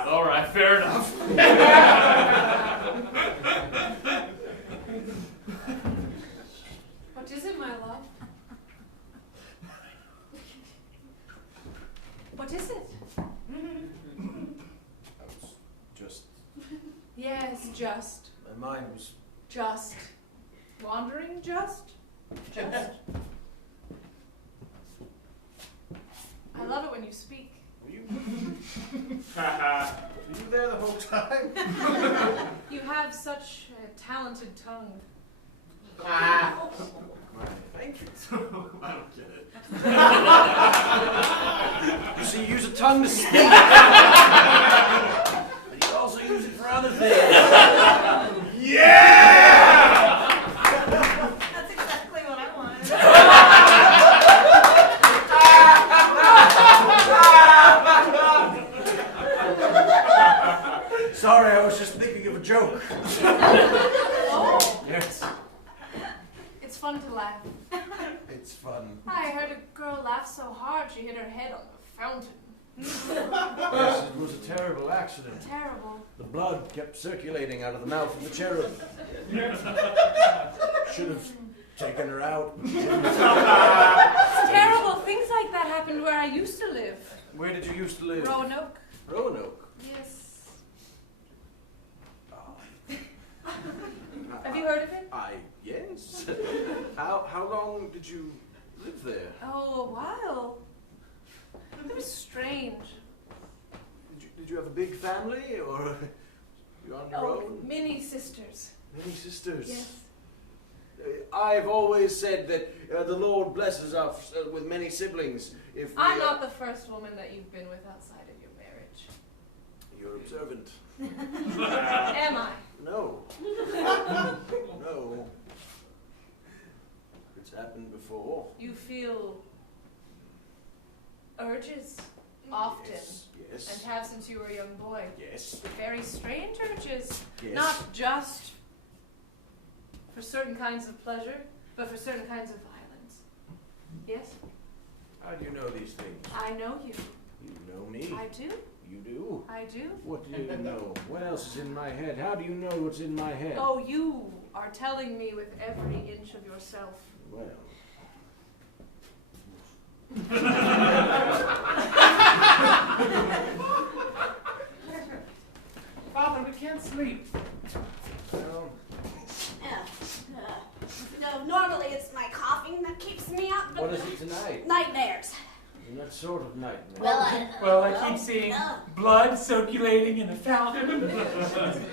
All right, fair enough. what is it, my love? What is it? Just, Yes, just. my mind was Just. Wandering just? Just. I love it when you speak. Were you there the whole time? You have such a talented tongue. Thank you. I don't get it. You see, you use a tongue to speak. But you also use it for other things. Yeah! That's exactly what I wanted. Sorry, I was just thinking of a joke. Oh, Yes, it's fun to laugh. it's fun. I heard a girl laugh so hard she hit her head on the fountain. Yes, it was a terrible accident. Terrible. The blood kept circulating out of the mouth of the cherub. Should have taken her out. Terrible things like that happened where I used to live. Where did you used to live? Roanoke. Roanoke. Yes. Have you heard of it? Yes. How long did you live there? Oh, a while. It was strange. Did you have a big family, or you on your Oh, own? many sisters. Many sisters. Yes. I've always said that the Lord blesses us with many siblings. If we, I'm not the first woman that you've been with outside of your marriage. You're observant. Am I? No. No. It's happened before. You feel urges often, Yes. and have since you were a young boy. Yes. Very strange urges. Yes. Not just for certain kinds of pleasure, but for certain kinds of violence. Yes? How do you know these things? I know you. You know me. I do. You do? I do. What do you know? What else is in my head? How do you know what's in my head? Oh, you are telling me with every inch of yourself. Well. Father, we can't sleep. Well, No, normally it's my coughing that keeps me up, but what is it tonight? nightmares. What sort of nightmare? Well, I keep seeing blood circulating in a fountain,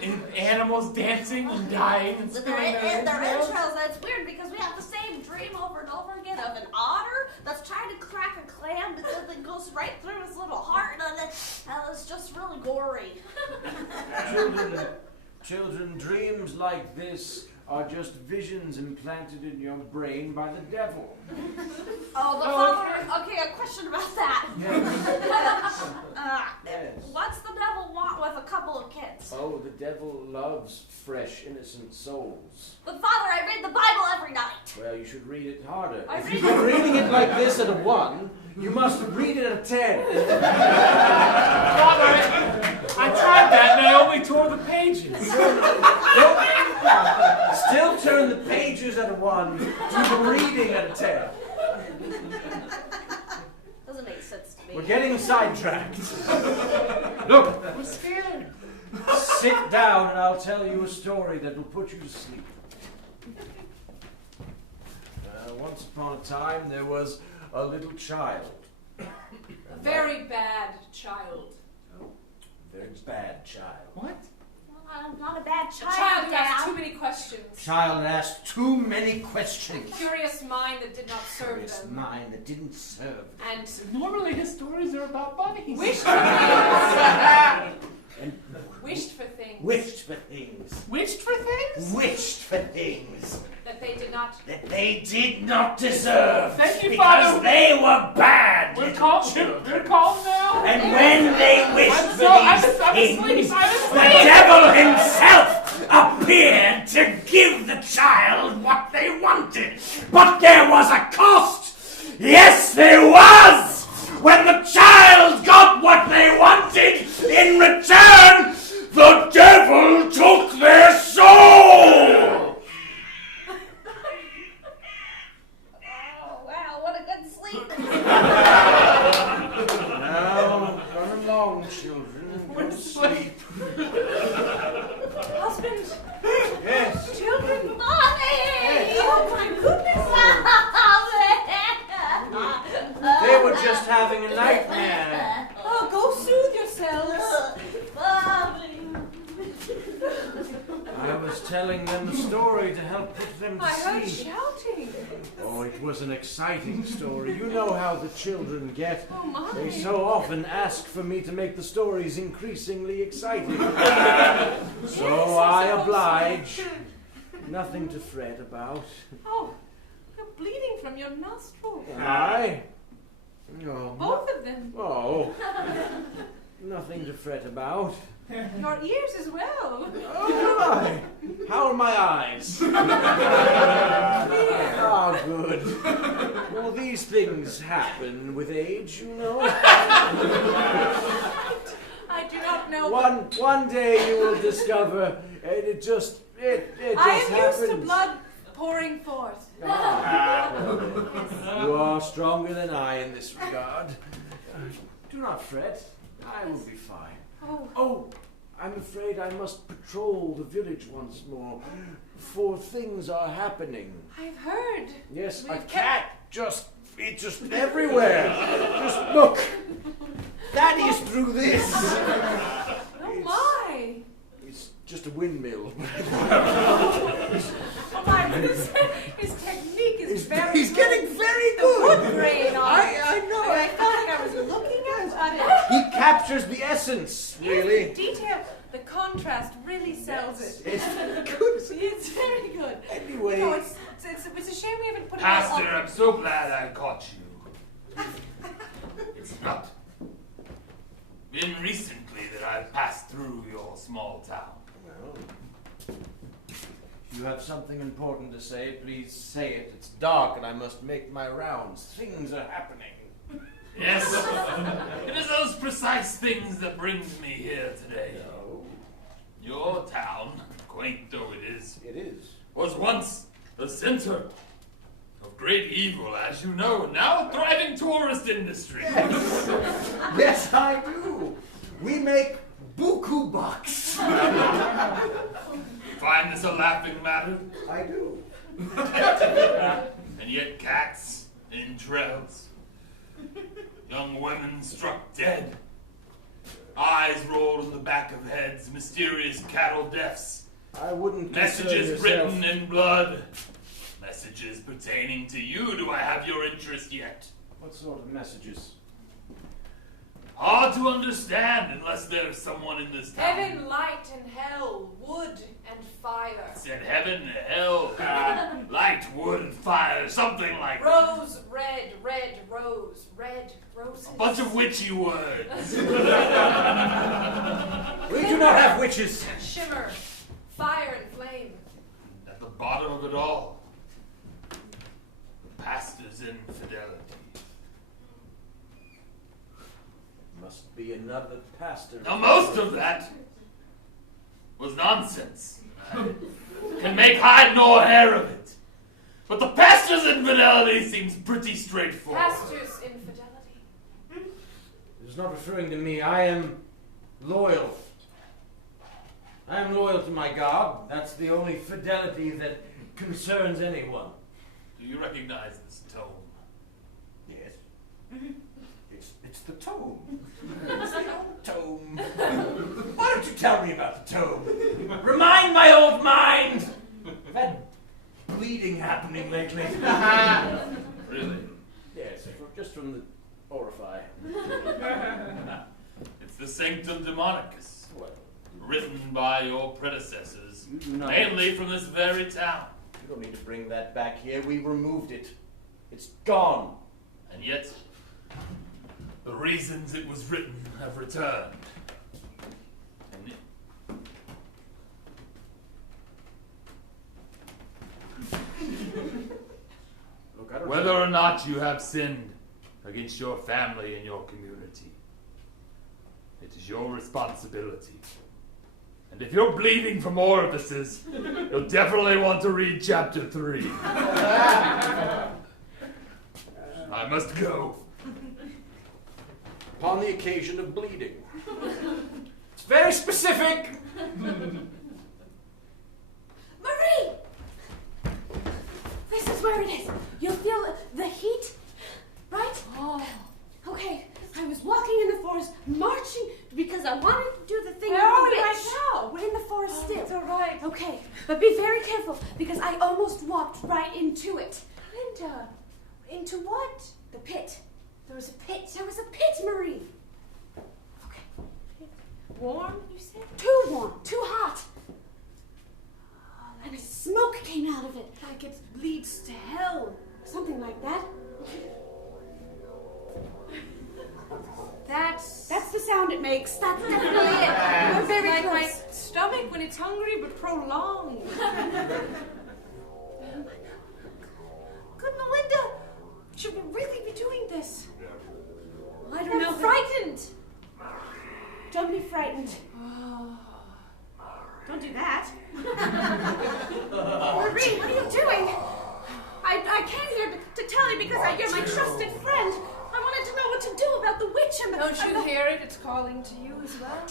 and animals dancing and dying and They're spilling their entrails. entrails. That's weird because we have the same dream over and over again of an otter that's trying to crack a clam, but then it goes right through his little heart, and it's just really gory. Children, dreams like this are just visions implanted in your brain by the devil. Oh, the father. Okay, a question about that. Yes. What's the devil want with a couple of kids? Oh, the devil loves fresh, innocent souls. But father, I read the Bible every night. Well, you should read it harder. I If read you've been reading it like this at a 1, you must read it at a 10. Father, I tried that and tore the pages. Still turn the pages at a 1, do the reading at a 10. Doesn't make sense to me. We're getting sidetracked. Look, we're scared. Sit down and I'll tell you a story that will put you to sleep. Once upon a time there was a little child. A very bad child. Very bad child. What? Well, I'm not a bad A child, child who Dad. asked too many questions. Child asked too many A questions. curious mind that did not serve Curious them. mind that didn't serve. And Normally his stories are about bunnies. wished for things. And Wished for things. wished for things. Wished for things? Wished for things That they did not. that they did not deserve. Thank you, because Father. they were bad. We're little calm. children. We're calm now. And when they wished I'm for so. I'm these asleep. things, I'm the asleep. devil himself appeared to give the child what they wanted. But there was a cost. Yes, there was. When the child got what they wanted, in return, the devil took their soul. Oh, wow, what a good sleep. Now, run along, children. Go to sleep. Husband, Yes. children. Mommy! Oh my goodness. They were just having a nightmare. Oh, go soothe yourselves. Mommy! I was telling them a story to help put them I to heard sleep. shouting. Oh, it was an exciting story. You know how the children get. Oh my. They so often ask for me to make the stories increasingly exciting. So I oblige. Nothing to fret about. Oh, you're bleeding from your nostril. I? No. Both of them. Oh. Nothing to fret about. Your ears as well. Oh, my. How are my eyes? Ah, good. Well, these things happen with age, you know. I do not know. One day you will discover it just I am used to happens. blood pouring forth. You are stronger than I in this regard. Do not fret. I will be fine. Oh, I'm afraid I must patrol the village once more, for things are happening. I've heard. Yes, a We've cat just everywhere. Just look. That is through this. Oh my. It's just a windmill. Oh my goodness. His technique is very He's good. getting very The good. wood grain on it. I know. I felt like I was looking at it. He captures the essence, really. The detail, the contrast really sells it. It's good. It's very good. Anyway. No, it's a shame we haven't put it Pastor, all I'm so glad I caught you. It's not been recently that I've passed through your small town. Well, if you have something important to say, please say it. It's dark and I must make my rounds. Things are happening. Yes, it is those precise things that brings me here today. No, Your town, quaint though it is, was once the center of great evil, as you know. Now a thriving tourist industry. Yes, I do. We make buku bucks. Find this a laughing matter? I do. And yet cats in trails, young women struck dead, eyes rolled in the back of heads, mysterious cattle deaths, I wouldn't messages concern yourself. written in blood, messages pertaining to you. Do I have your interest yet? What sort of messages? Hard to understand unless there's someone in this town. Heaven, light, and hell, wood and fire. Said heaven, hell, light, wood, and fire, something like that. Rose, red, red, rose, red, roses. A bunch of witchy words. We do not have witches. Shimmer, fire and flame. At the bottom of it all, the pastor's infidelity. Must be another pastor. Now most of that was nonsense. I can make hide nor hair of it. But the pastor's infidelity seems pretty straightforward. Pastor's infidelity. It's not referring to me. I am loyal. I am loyal to my God. That's the only fidelity that concerns anyone. Do you recognize this tone? Yes. It's the tome. It's the old tome. Why don't you tell me about the tome? Remind my old mind. I've had bleeding happening lately. Really? Yes, just from the orify. It's the Sanctum Demonicus, Well, written by your predecessors, you do not. mainly from this very town. You don't need to bring that back here. We removed it. It's gone. And yet, the reasons it was written have returned. And Look, I don't whether or not you have sinned against your family and your community, it is your responsibility. And if you're bleeding from orifices, you'll definitely want to read chapter 3. I must go. Upon the occasion of bleeding. It's very specific. Marie! This is where it is. You'll feel the heat, right? Oh. Okay, I was walking in the forest, marching, because I wanted to do the thing Where with are the we witch. right now? We're in the forest still. It's all right. Okay, but be very careful, because I almost walked right into it. Linda, Into what? The pit. There was a pit. There was a pit, Marie. Okay. warm, you said? Too warm, too hot. And smoke came out of it. Like it leads to hell. Something like that. That's the sound it makes. That's definitely it. We're very like my close. stomach when it's hungry but prolonged. Good Melinda, should we really be doing this? I don't I'm know. frightened. Don't be frightened. Don't do that. Marie, what are you doing? I came here to tell you because you're my trusted friend. I wanted to know what to do about the witch and the... Don't you hear it? It's calling to you as well.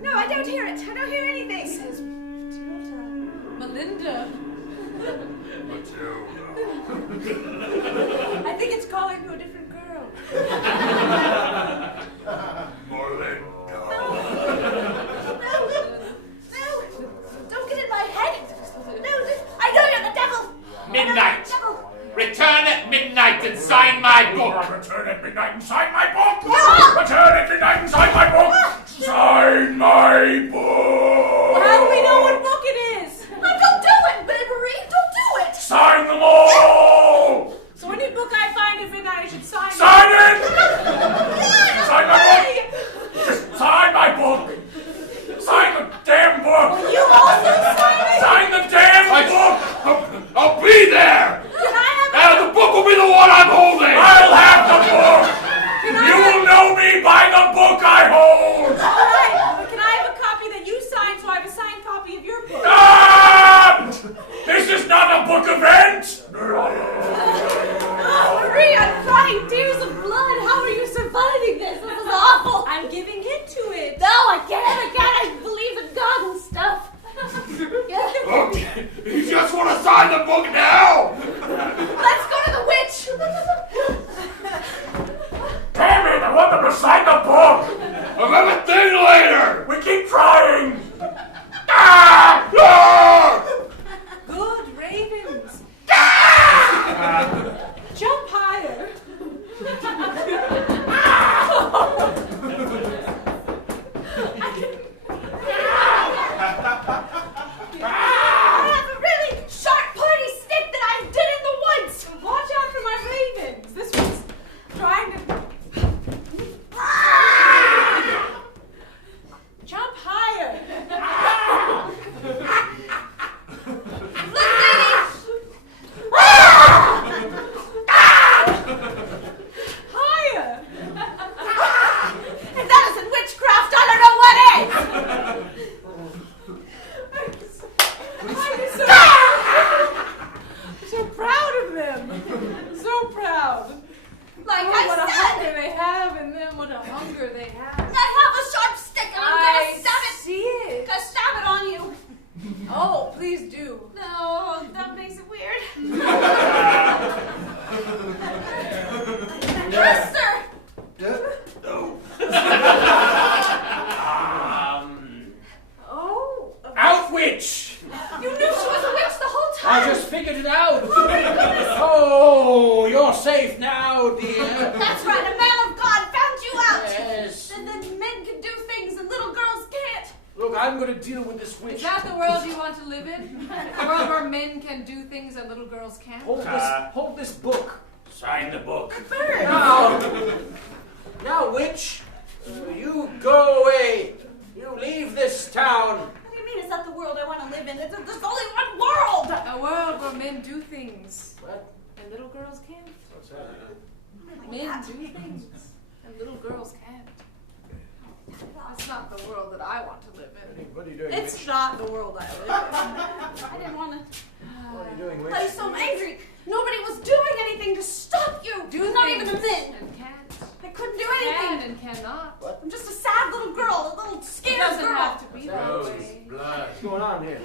No, I don't hear it. I don't hear anything. It says Matilda. Melinda. I think it's calling to a different girl. No, don't get in my head. No, I know you're the devil. Midnight! Return at midnight and sign my book! Return at midnight and sign my book! Return at midnight and sign my book! Sign my book! How do we know what book it is? Don't do it, Marie. Don't do it. Sign them all! So any book I find at midnight, I should sign it. Sign it! Sign my book! Just sign my book! Sign the damn book! You also sign it? Sign the damn book! I'll be there! Can I have And the book will be the one I'm holding! I'll have the book! You will know me by the book I hold! Alright, but can I have a copy that you signed so I have a signed copy of your book? Stop! This is not a book event! Oh, Marie, I'm crying tears of blood. How are you surviving this? This is awful. I'm giving in to it. No, I can't. I believe in God and stuff. Okay, you just want to sign the book now? Let's go to the witch. Damn it, I want them to sign the book! I'll have a thing later! We keep trying! Ah! Ah! Good ravens. Jump higher. I have a really sharp, pointy stick that I'm going to deal with this witch. Is that the world you want to live in? A world where men can do things that little girls can't? Hold this book. Sign the book. Now, witch, you go away. You leave this town. What do you mean? Is that the world I want to live in? There's only one world! A world where men do things What? and little girls can't. What's that? Men do things and little girls can't. That's not the world that I want to live in. What are you doing, It's witch? not the world I live in. I didn't want to What are you doing, witch? play so angry. Nobody was doing anything to stop you. Do Not things even the men. and can't. I couldn't do Can anything. and cannot. I'm just a sad little girl, a little It scared doesn't girl. have to be that Rose, way. Blood. What's going on here?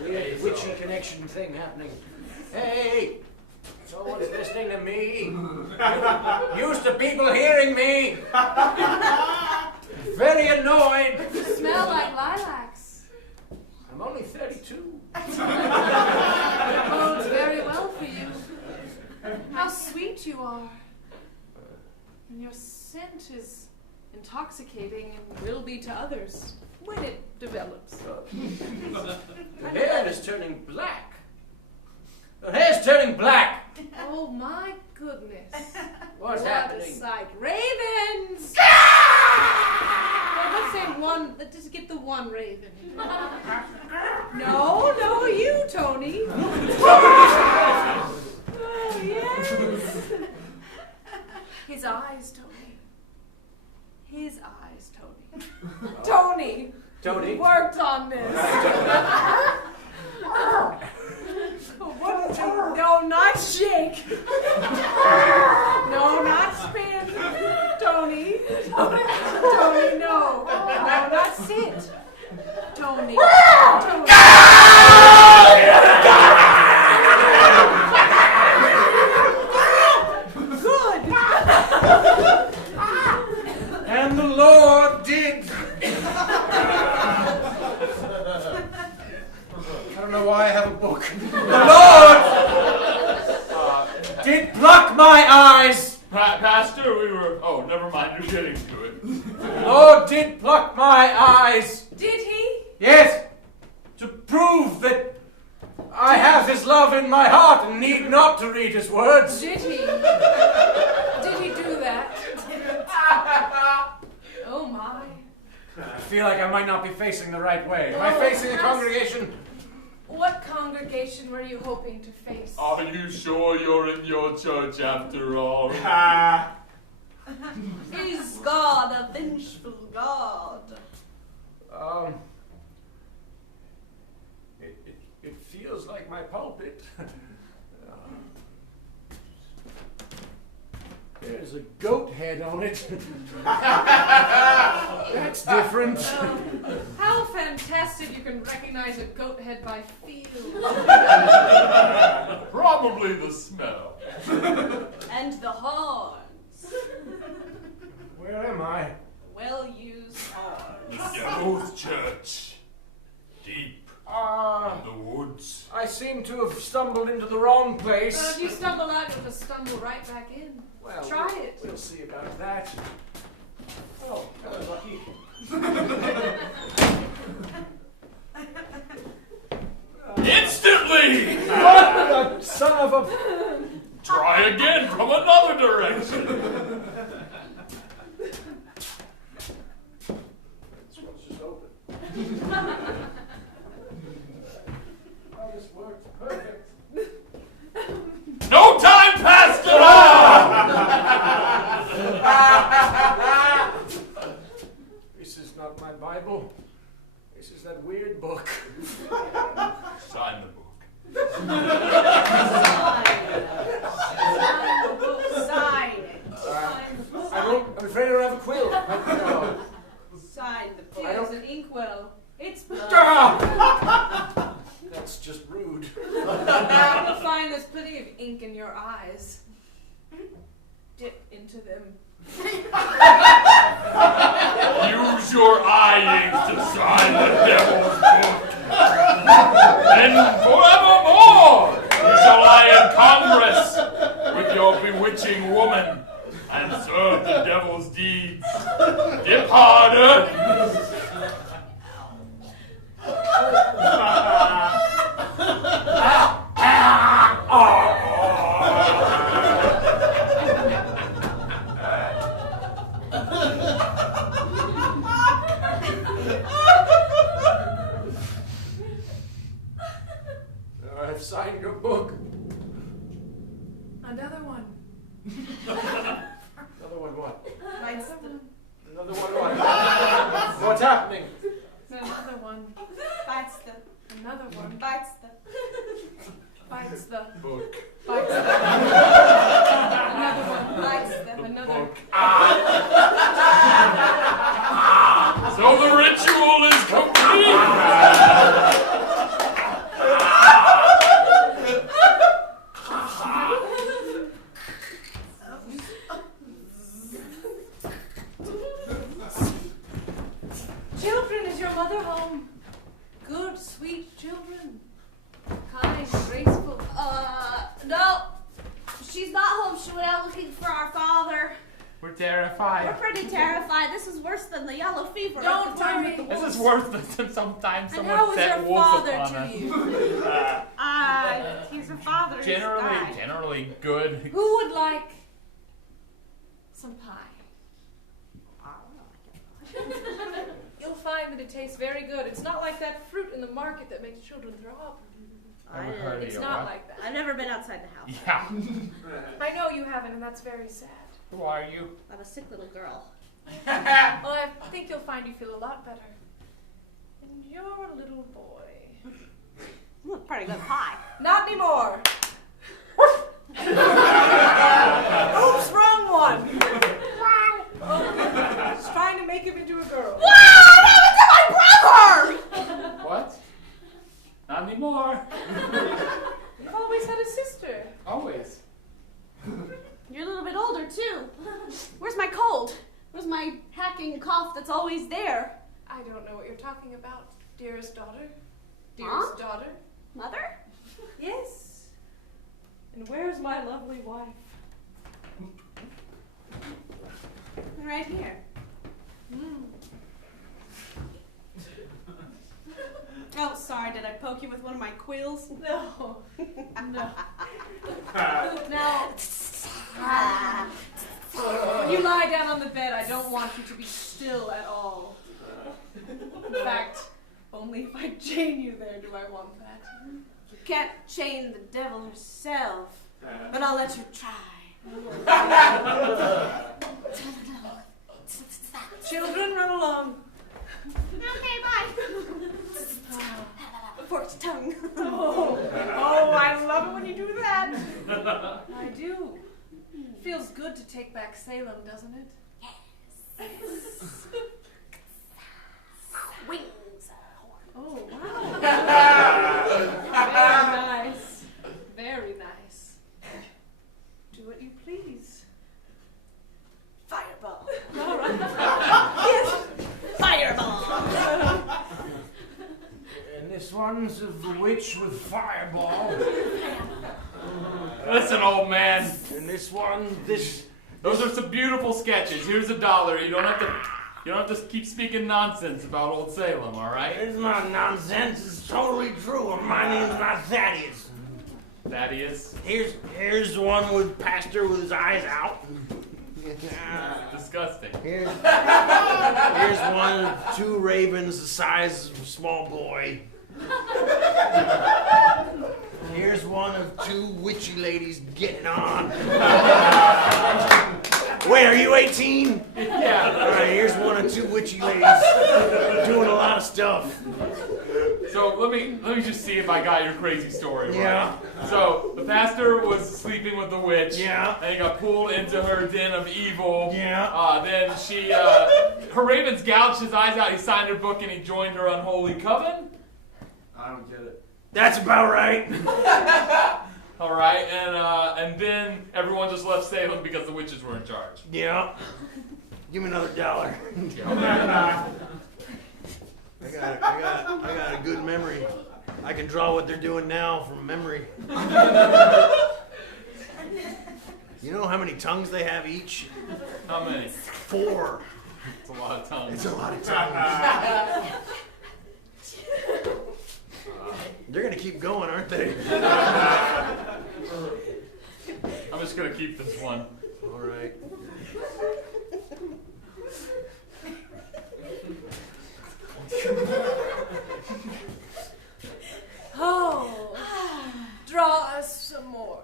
Weird witchy connection thing happening. Hey! Someone's listening to me. Used to people hearing me. Very annoyed. You smell like lilacs. I'm only 32. It bodes very well for you. How sweet you are. And your scent is intoxicating and will be to others when it develops. The hair is turning black. The hair's turning black. Oh my goodness. What's What a happening? sight. Ravens! Well, let's say one, let's just get the one raven. No, you, Tony. Oh, yes. His eyes, Tony. His eyes, Tony. Tony! Tony? Worked on this. What is it? No, not shake. No, not spin. Tony. Tony, no. No, not sit. Tony. Tony. Good. And the Lord did. I don't know why I have a book. The Lord did pluck my eyes. Pastor, we were. Oh, never mind. You're getting to it. The Lord did pluck my eyes. Did he? Yes, to prove that I have his love in my heart and need not to read his words. Did he? Did he do that? Oh my. I feel like I might not be facing the right way. Am I facing the congregation? What congregation were you hoping to face? Are you sure you're in your church after all? Is God a vengeful God? It feels like my pulpit. There's a goat head on it. That's different. How fantastic you can recognize a goat head by feel. Probably the smell. And the horns. Where am I? Well-used horns. The Devil's Church. Deep in the woods. I seem to have stumbled into the wrong Well, place. if you stumble out, you'll just stumble right back in. Well, Try it. We'll see about that. Oh, that was lucky. Instantly! What the son of a... Try again from another direction. This one's just open. Oh, this works perfect. No time, Pastor! This is not my Bible. This is that weird book. Sign the book. Sign it. I'm afraid I don't have a quill. No. Sign the book. Here's an inkwell. It's blood. Ah! That's just rude. You'll find there's plenty of ink in your eyes. Dip into them. Use your eye ink to sign the Devil's book. Then forevermore shall I in Congress with your bewitching woman and serve the devil's deeds. Dip harder. happening? Another one. Bites the. Another one. Bites the. Bites the. Book. Bites the. Another one. Bites the. Another. So the ritual is complete. Children, is your mother home? Good, sweet children. Kind, graceful. No. She's not home. She went out looking for our father. We're We're terrified. pretty terrified. This is worse than the yellow fever. Don't at the time worry. with the This wolves. is worse than sometimes And someone how was set your wolves father upon to us. you? He's a father. He's died. Generally good. Who would like some pie? You'll find that it tastes very good. It's not like that fruit in the market that makes children throw up. Never heard of It's you, not what? like that. I've never been outside the house. Yeah. I know you haven't, and that's very sad. Who are you? I'm a sick little girl. Well, I think you'll find you feel a lot better. And you're a little boy. You look pretty good pie. Not anymore. Oops, wrong one. Just trying to make him into a girl. What happened to my brother? What? Not anymore. You've always had a sister. Always. You're a little bit older too. Where's my cold? Where's my hacking cough that's always there? I don't know what you're talking about, dearest daughter. Huh? Dearest daughter. Mother? Yes. And where's my lovely wife? Right here. Oh, sorry, did I poke you with one of my quills? No. No. No. When you lie down on the bed, I don't want you to be still at all. In fact, only if I chain you there do I want that. You can't chain the devil herself, but I'll let you try. Children, run along. Okay, bye. Forked tongue. Oh, I love it when you do that. I do. Feels good to take back Salem, doesn't it? Wings. Oh, wow. Very nice. Very nice. Do what you please. Fireball. All right. Yes. Fireball. And this one's of the witch with fireball. Listen, old man. And this one, Those are some beautiful sketches. Here's $1. You don't have to keep speaking nonsense about old Salem, all right? it's not nonsense. It's totally true. My name's not Thaddeus. Thaddeus. Here's the one with pastor with his eyes out. Disgusting. Here's one with 2 ravens the size of a small boy. Here's one of 2 witchy ladies getting on. Wait, are you 18? Yeah. All right, here's one of 2 witchy ladies doing a lot of stuff. So let me just see if I got your crazy story right. Yeah. So the pastor was sleeping with the witch. Yeah. And he got pulled into her den of evil. Yeah. Then she, her ravens gouged his eyes out. He signed her book and he joined her unholy coven. I don't get it. That's about right. All right, and then everyone just left Salem because the witches were in charge. Yeah. Give me another $1. I got a good memory. I can draw what they're doing now from memory. You know how many tongues they have each? How many? 4. It's a lot of tongues. It's a lot of tongues. They're gonna keep going, aren't they? I'm just gonna keep this one. All right. Oh, draw us some more.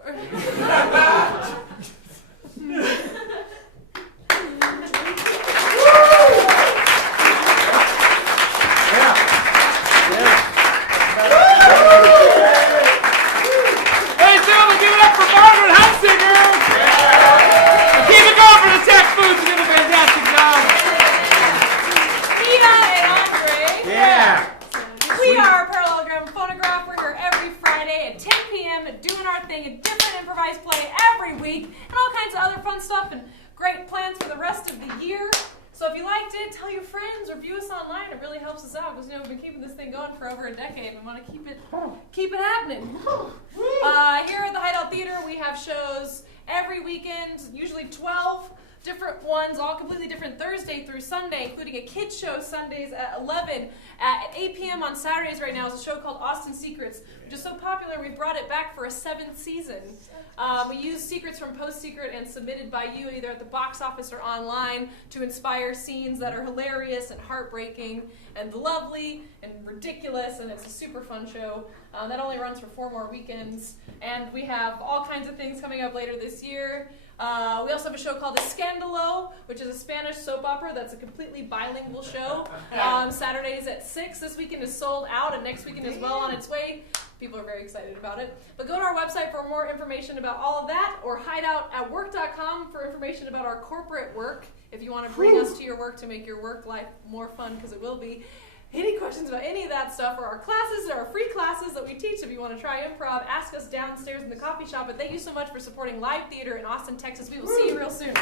our thing, a different improvised play every week, and all kinds of other fun stuff and great plans for the rest of the year. So if you liked it, tell your friends or view us online. It really helps us out because we've been keeping this thing going for over a decade. We want to keep it happening. Here at the Hideout Theater, we have shows every weekend, usually 12 different ones, all completely different Thursday through Sunday, including a kids show Sundays at 11. At 8 p.m. on Saturdays right now is a show called Austin Secrets, which is so popular we brought it back for a 7th season. We use secrets from Post Secret and submitted by you either at the box office or online to inspire scenes that are hilarious and heartbreaking and lovely and ridiculous, and it's a super fun show. That only runs for 4 more weekends, and we have all kinds of things coming up later this year. We also have a show called Escándalo, which is a Spanish soap opera that's a completely bilingual show. Saturdays at 6. This weekend is sold out, and next weekend is well on its way. People are very excited about it. But go to our website for more information about all of that, or hideoutatwork.com for information about our corporate work, if you want to bring us to your work to make your work life more fun, because it will be. Any questions about any of that stuff, or our classes, or our free classes that we teach, if you want to try improv, ask us downstairs in the coffee shop. But thank you so much for supporting live theater in Austin, Texas. We will see you real soon.